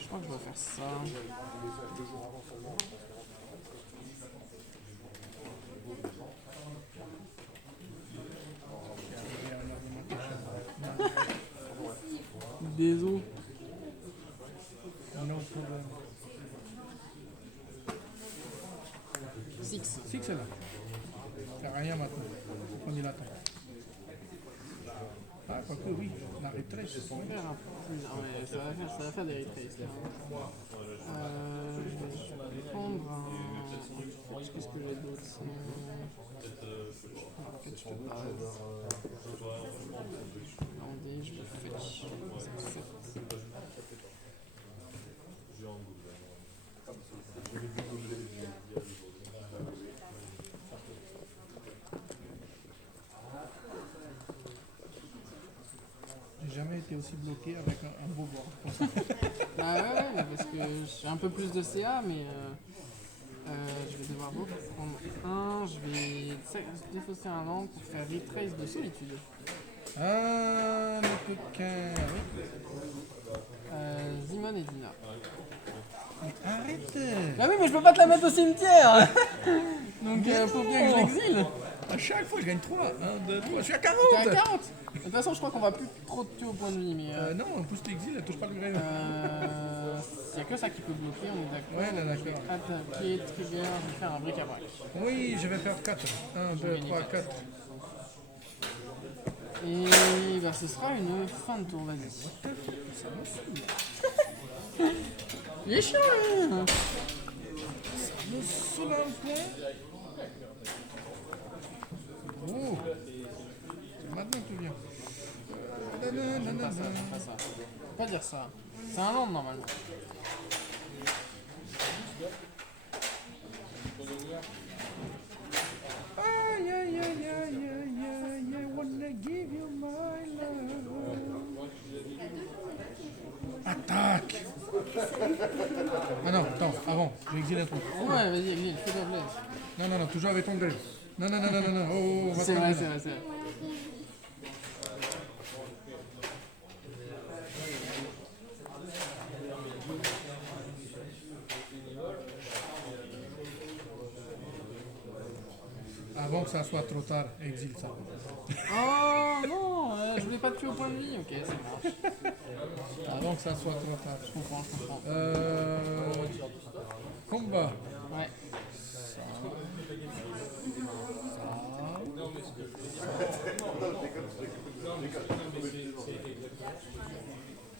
Je crois que je vais faire ça. Désolé. No problem. 6. Six est là. Il n'y a rien maintenant. On y l'attend. Ah, quoique oui, la retraite. On va faire un peu plus. Ah ouais, ça va faire des retraces là. Je vais prendre un. Qu'est-ce que j'ai d'autre sinon? Fetch de base. Landais, je vais fetch. Ça accepte. J'ai jamais été aussi bloqué avec un beau board comme ça. Ah ouais, parce que j'ai un peu plus de CA, mais je vais devoir beaucoup prendre un. Je vais défausser un land pour faire retrace de solitude. Ah, ne peut qu'un. Zimon et Dina. Arrête! Bah oui, mais je peux pas te la mettre au cimetière. Donc faut bien que je l'exile. À chaque fois, je gagne 3. 1, 2, 3. Je suis à 40! T'es à 40. De toute façon, je crois qu'on va plus trop te tuer au point de vie, mais Non, en plus, l'exil, elle touche pas le grave. il y a que ça qui peut bloquer, on est d'accord. Ouais, là, d'accord. Attaquer, trigger, je vais faire un bric-à-brac. Oui, je vais faire 4. 1, 2, 3, 4. Et bah ce sera une fin de tour, vas-y. Il est chiant, hein. Me saoule un point. Oh! C'est maintenant que tu viens. Pas ça, pas ça. Faut pas dire ça. C'est un land normalement. Aïe, aïe, aïe, aïe, aïe, aïe, I wanna give you my love. Attaque! Ah non, attends, avant, j'ai exilé un truc. Ouais, vas-y, exile, fais ta blaise. Non, non, non, toujours avec ton grave. Non, non, non, non, non, non, oh, on va C'est te vrai, calmer, c'est là. vrai, c'est vrai. Avant que ça soit trop tard, exile ça. Oh non, je voulais pas te tuer au point de vie. Ok, ça marche. Avant que ça soit trop tard. Je comprends, je comprends. Combat. Ouais.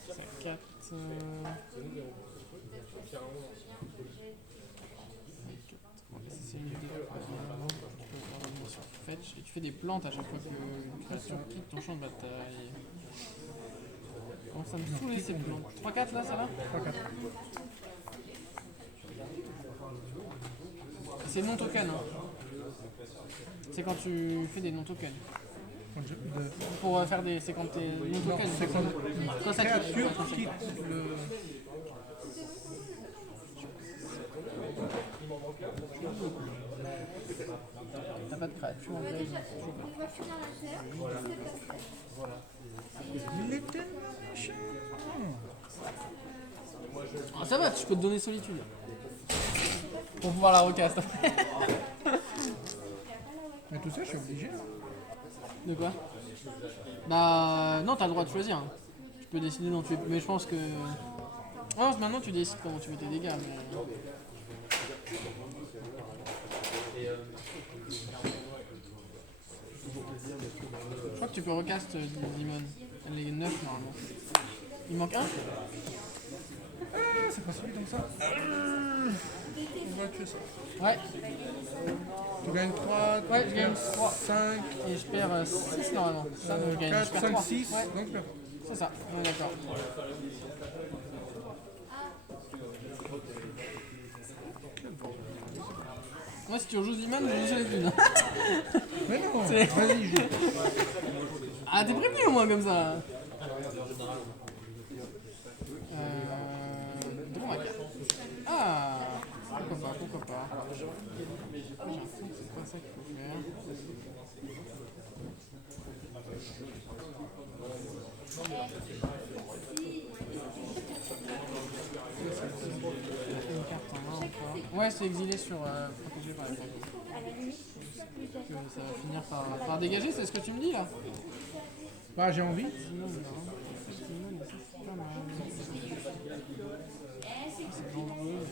Ça 4. C'est une idée. Sur fetch. Et tu fais des plantes à chaque fois que une créature quitte ton champ de bataille. Comment ça me saoule ces plantes? 3-4 là, ça va? 3, 4. C'est non token. Hein. C'est quand tu fais des non tokens. Pour faire des. C'est quand t'es non Non, token. c'est quand Quand ça quitte. créature quand ça quitte le... T'as pas de créature en vrai. On va finir la terre. Il est tellement méchant. Ah, ça va, je peux te donner solitude. Pour pouvoir la recast après. Mais tout ça, je suis obligé. Hein. De quoi? Bah. Non, t'as le droit de choisir. Hein. Tu peux décider dont tu veux. Mais je pense que. Oh, maintenant tu décides comment tu veux tes dégâts. Mais... Je crois que tu peux recast Demon. Elle est 9 normalement. Il manque un? Ah, c'est pas celui comme ça. On va tuer ça. Ouais. Tu gagnes 3, Ouais, je gagne 3. 5, Et je perds 6 normalement. Ça, je gagne. 4, Je perds 5, 3. 6. Ouais, Donc, perds. c'est ça. On est d'accord. Moi, si tu rejoues Zeman, je joue sur les dunes. Mais non, C'est- vas-y, joue. Ah, t'es prévenu au moins comme ça. Draw ma carte. Ah, pourquoi pas. J'ai l'impression que c'est pas ça qu'il faut faire. Une carte en main encore. Ouais, c'est exilé sur protégé par la fantôme. Ça va finir par dégager, c'est ce que tu me dis là? Bah, j'ai envie. Sinon, non. Sinon, mais ça, c'est pas mal. C'est dangereux.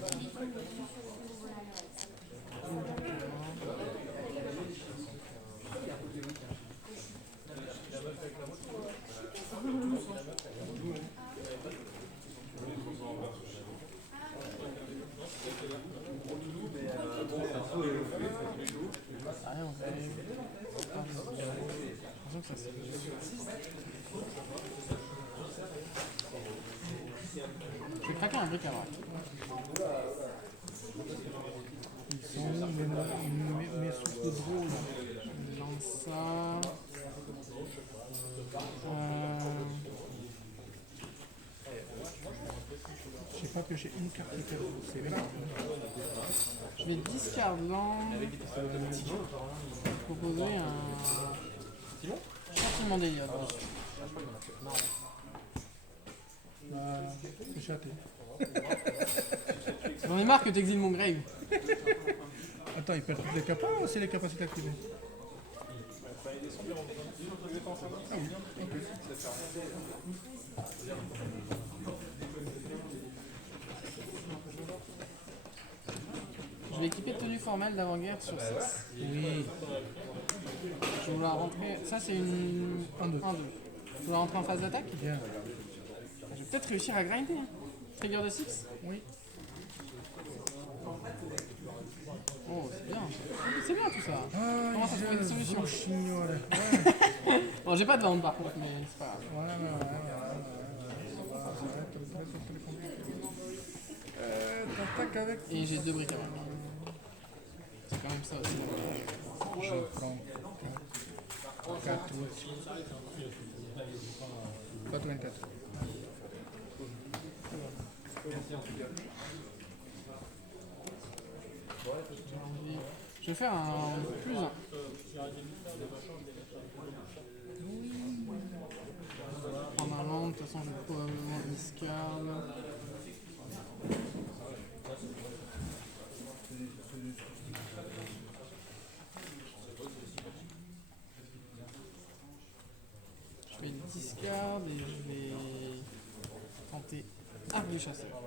Ah, rien, on fait. J'ai l'impression que ça c'est. Je vais craquer un bric à brac. Ils sont où mes sources de draw là? Je lance ça. J'ai pas pioché une carte de cadeau, c'est vrai. Je vais discard land. Proposer un châtiment d'Eliott. C'est chaté. J'en ai marre que t'exiles mon grave. Attends, il perd toutes les capas ou c'est les capacités activées? Ah oui, ok. Je vais équiper tenue formelle d'avant-guerre sur 6. Oui. Je vais vouloir rentrer. Ça, c'est une 1-2. 1-2. Je vais rentrer en phase d'attaque. Bien. Je vais peut-être réussir à grinder. Hein. Trigger de 6. Oui. Oh, c'est bien. C'est bien tout ça. Ah, Comment ça trouver des solutions? chignole. Bon, j'ai pas de land par contre, mais c'est pas grave. Voilà. Ça va être très compliqué. T'attaques avec. Et j'ai 2 briques à brac. C'est quand même ça aussi. Je prends 4 Pas 24. Je vais faire un plus 1. Prendre un land, de toute façon je vais probablement discard. Je vais discard et je vais tenter arc du chasseur.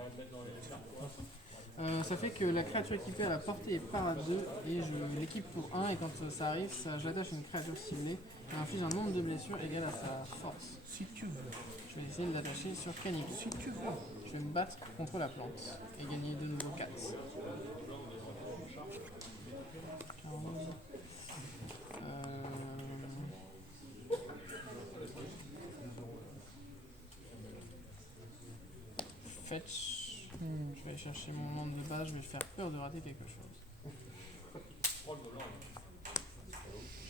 Ça fait que la créature équipée à la portée est par à 2 et je l'équipe pour 1 et quand ça arrive, j'attache une créature ciblée et inflige un nombre de blessures égal à sa force. Si tu veux. Je vais essayer de l'attacher sur Canico. Si tu veux. Je vais me battre contre la plante et gagner de nouveau 4. 15. Fetch. Je vais aller chercher mon land de base, je vais faire peur de rater quelque chose.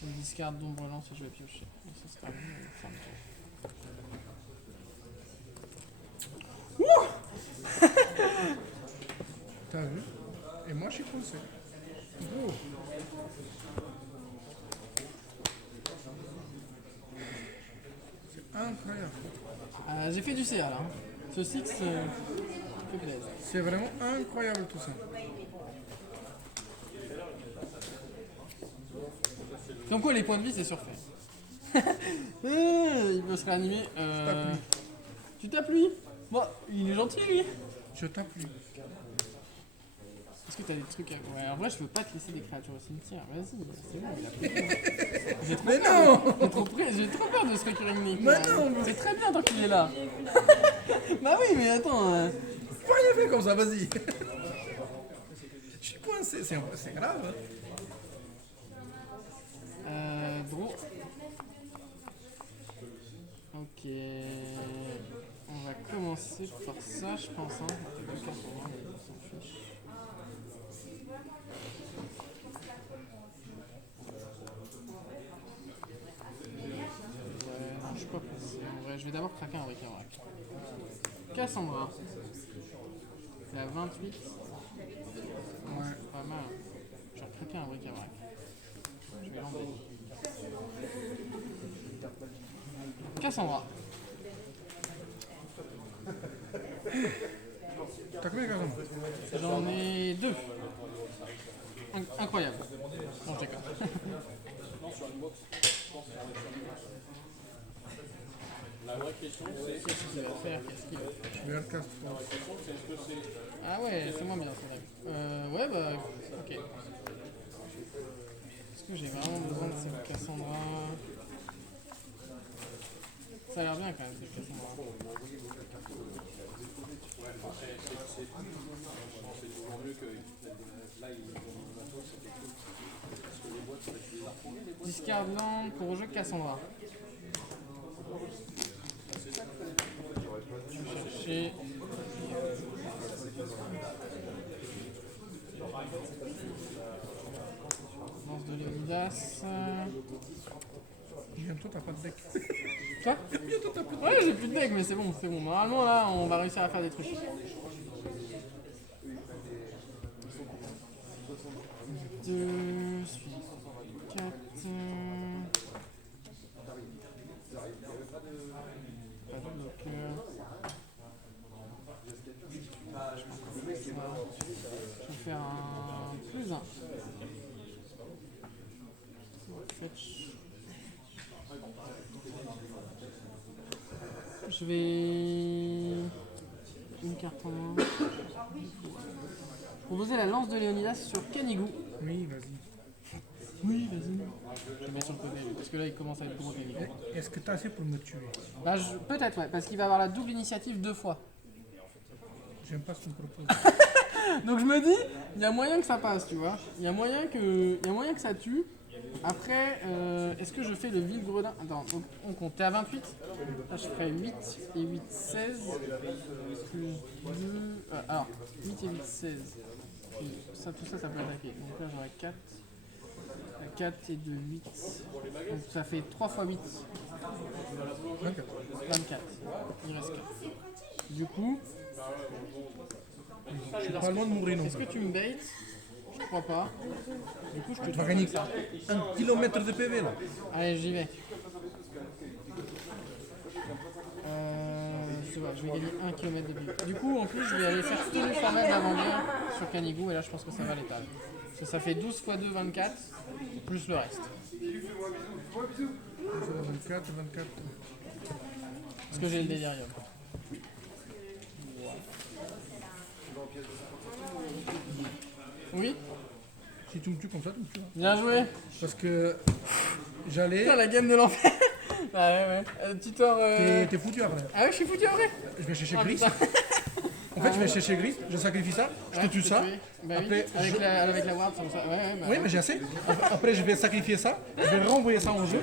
Je me discarde d'ombre lance et je vais piocher. Et ça sera fin de tour. T'as vu? Et moi je suis coincé. Gros. C'est incroyable. J'ai fait du CA là. Hein. Ce 6 fait plaisir. C'est vraiment incroyable tout ça. Comme quoi les points de vie c'est surfait. Il peut se réanimer. T'appuies. Tu t'appuies? Bon, il est gentil lui. Je t'appuie. Est-ce que t'as des trucs à... Ouais, en vrai je peux pas te laisser des créatures au cimetière. Vas-y, c'est bon, il a pris. J'ai trop Mais peur. non! J'ai trop peur de ce recurring Nick. Mais non! C'est très bien tant qu'il est là. Bah oui, mais attends. Faut rien faire comme ça, vas-y. Je suis coincé, c'est grave. Draw. Ok. On va commencer par ça, je pense. Hein. On fait 2 cartes pour moi, mais on s'en fiche. Ouais, non, je suis pas pressé. En vrai, je vais d'abord craquer un bric à brac. Cassandra. C'est à 28. Ouais, pas mal. J'ai recruté un bric-à-brac. Je vais l'enlever. Cassandra. T'as combien de cartons? J'en ai 2. Incroyable. Non, je déconne. La vraie question, c'est Qu'est-ce qu'il va faire? Qu'est-ce qu'il va faire? Je vais le castre. Ah ouais, c'est moins bien, c'est vrai. Ouais, bah, ok. Est-ce que j'ai vraiment besoin de cette Cassandra? Ça a l'air bien quand même, cette Cassandra. Discard land pour rejeu Cassandra. Je vais chercher. Lance de Léonidas. Bientôt t'as pas de deck. Quoi? Ouais, j'ai plus de deck, mais c'est bon, c'est bon. Normalement, là, on va réussir à faire des trucs. 2, 4. Pas de bloqueur. Je vais faire un plus 1. Fetch. Je vais... Une carte en main. Proposer la lance de Léonidas sur Canigou. Oui, vas-y. Oui, vas-y. Je le mets sur le côté, parce que là il commence à être gros Canigou. Est-ce que t'as assez pour me tuer? Bah, peut-être, ouais, parce qu'il va avoir la double initiative 2 fois. J'aime pas ce qu'on propose. Donc je me dis, il y a moyen que ça passe, tu vois. Il y a moyen que ça tue. Après, est-ce que je fais le vide gredin? Attends, donc on compte. T'es à 28. Là, je ferai 8 et 8, 16. Plus 2. Alors, 8 et 8, 16. Puis ça, tout ça, ça peut attaquer. Donc là, j'aurai 4. 4 et 2, 8. Donc ça fait 3 x 8. 24. Il reste 4. Du coup, Je suis pas loin de mourir non est-ce que plus. tu me baits? Je crois pas. Du coup, je te Tu vas tue gagner comme ça. 1 km de PV là. Allez, j'y vais. C'est vrai, je vais gagner 1 km de PV. Du coup, en plus, je vais aller faire tenue formelle d'avant-guerre sur Canigou, et là, je pense que ça va l'étal. Parce que ça fait 12 x 2, 24, plus le reste. 24, 24. Parce que j'ai le délirium. Oui, Si tu me tues comme ça, tu me tues. bien joué. Parce que j'allais. Putain, la game de l'enfer. Bah ouais, ouais. Tutor. T'es foutu après. Ah ouais, je suis foutu en vrai. Je vais chercher Oh, Gris. putain. En fait, je vais chercher Gris, je sacrifie ça, je te Ouais, tue tu ça. tué. Bah Après, oui, avec la ward, c'est comme ça. Ouais, ouais, bah Oui, mais j'ai assez. Après, je vais sacrifier ça, je vais renvoyer ça en jeu.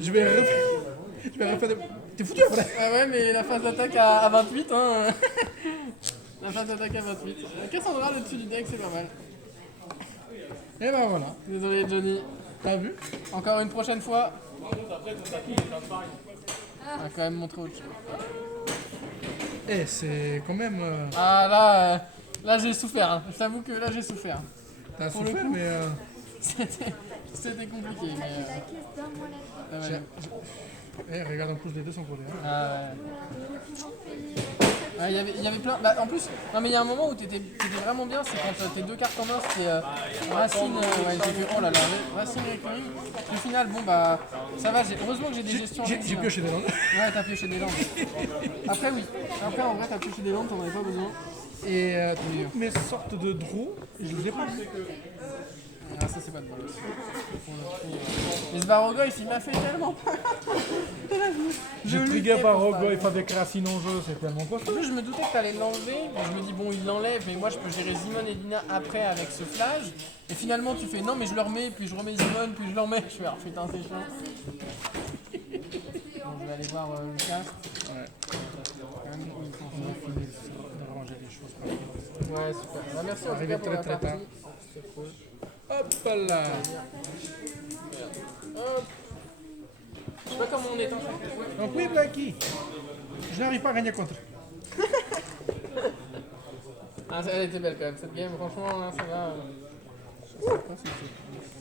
Je vais refaire des... T'es foutu après. Ah ouais, mais la phase d'attaque à 28, hein. La phase d'attaque à 28. Cassandra, le dessus du deck, c'est pas mal. Et ben voilà, Désolé, Johnny. t'as vu? Encore une prochaine fois. On va quand même montrer autre chose. Eh, c'est quand même... Ah là, là j'ai souffert. Hein. Je t'avoue que là j'ai souffert. T'as Pour le souffert, coup. mais... C'était compliqué, mais. La caisse d'un mois là-dedans. Ah ouais. Eh, regarde, en plus, les deux sont collés. Hein. Ah ouais. Il y avait plein. Bah, en plus, non mais il y a un moment où t'étais vraiment bien, c'est quand tes deux cartes en main c'était Racine. Ouais, j'ai fait. Oh là là, Racine Recurring. Au final, bon bah. Ça va, heureusement que j'ai des gestions. J'ai pioché des langues. Ouais, t'as pioché des landes. Après, oui. Après, en vrai, t'as pioché des landes, t'en avais pas besoin. Et toutes mes sortes de draws, je les ai pas. Ah, ça, c'est pas de bol. Mais ce Barogoyf, il m'a fait tellement peur. J'ai trigué par Rogoyf avec Racine en jeu, c'est tellement quoi. En plus, je me doutais que t'allais l'enlever, mais je me dis, bon, il l'enlève, mais moi, je peux gérer Zimon et Dina après avec ce flash. Et finalement, tu fais, non, mais je le remets, puis je remets Zimon, puis je le remets. Je fais, ah putain, c'est chiant. Bon, je vais aller voir le cast. Ouais. Quand même, On a fini de ranger les choses. ouais, super. Bah, merci en tout Arrivé cas pour la très, très partie. tard. C'est cool. Hop là. Hop. Je sais pas comment on est en fait. Donc oui, Blacky, je n'arrive pas à gagner contre. Ah, elle était belle quand même cette game, franchement là ça va. Je sais pas si c'est plus.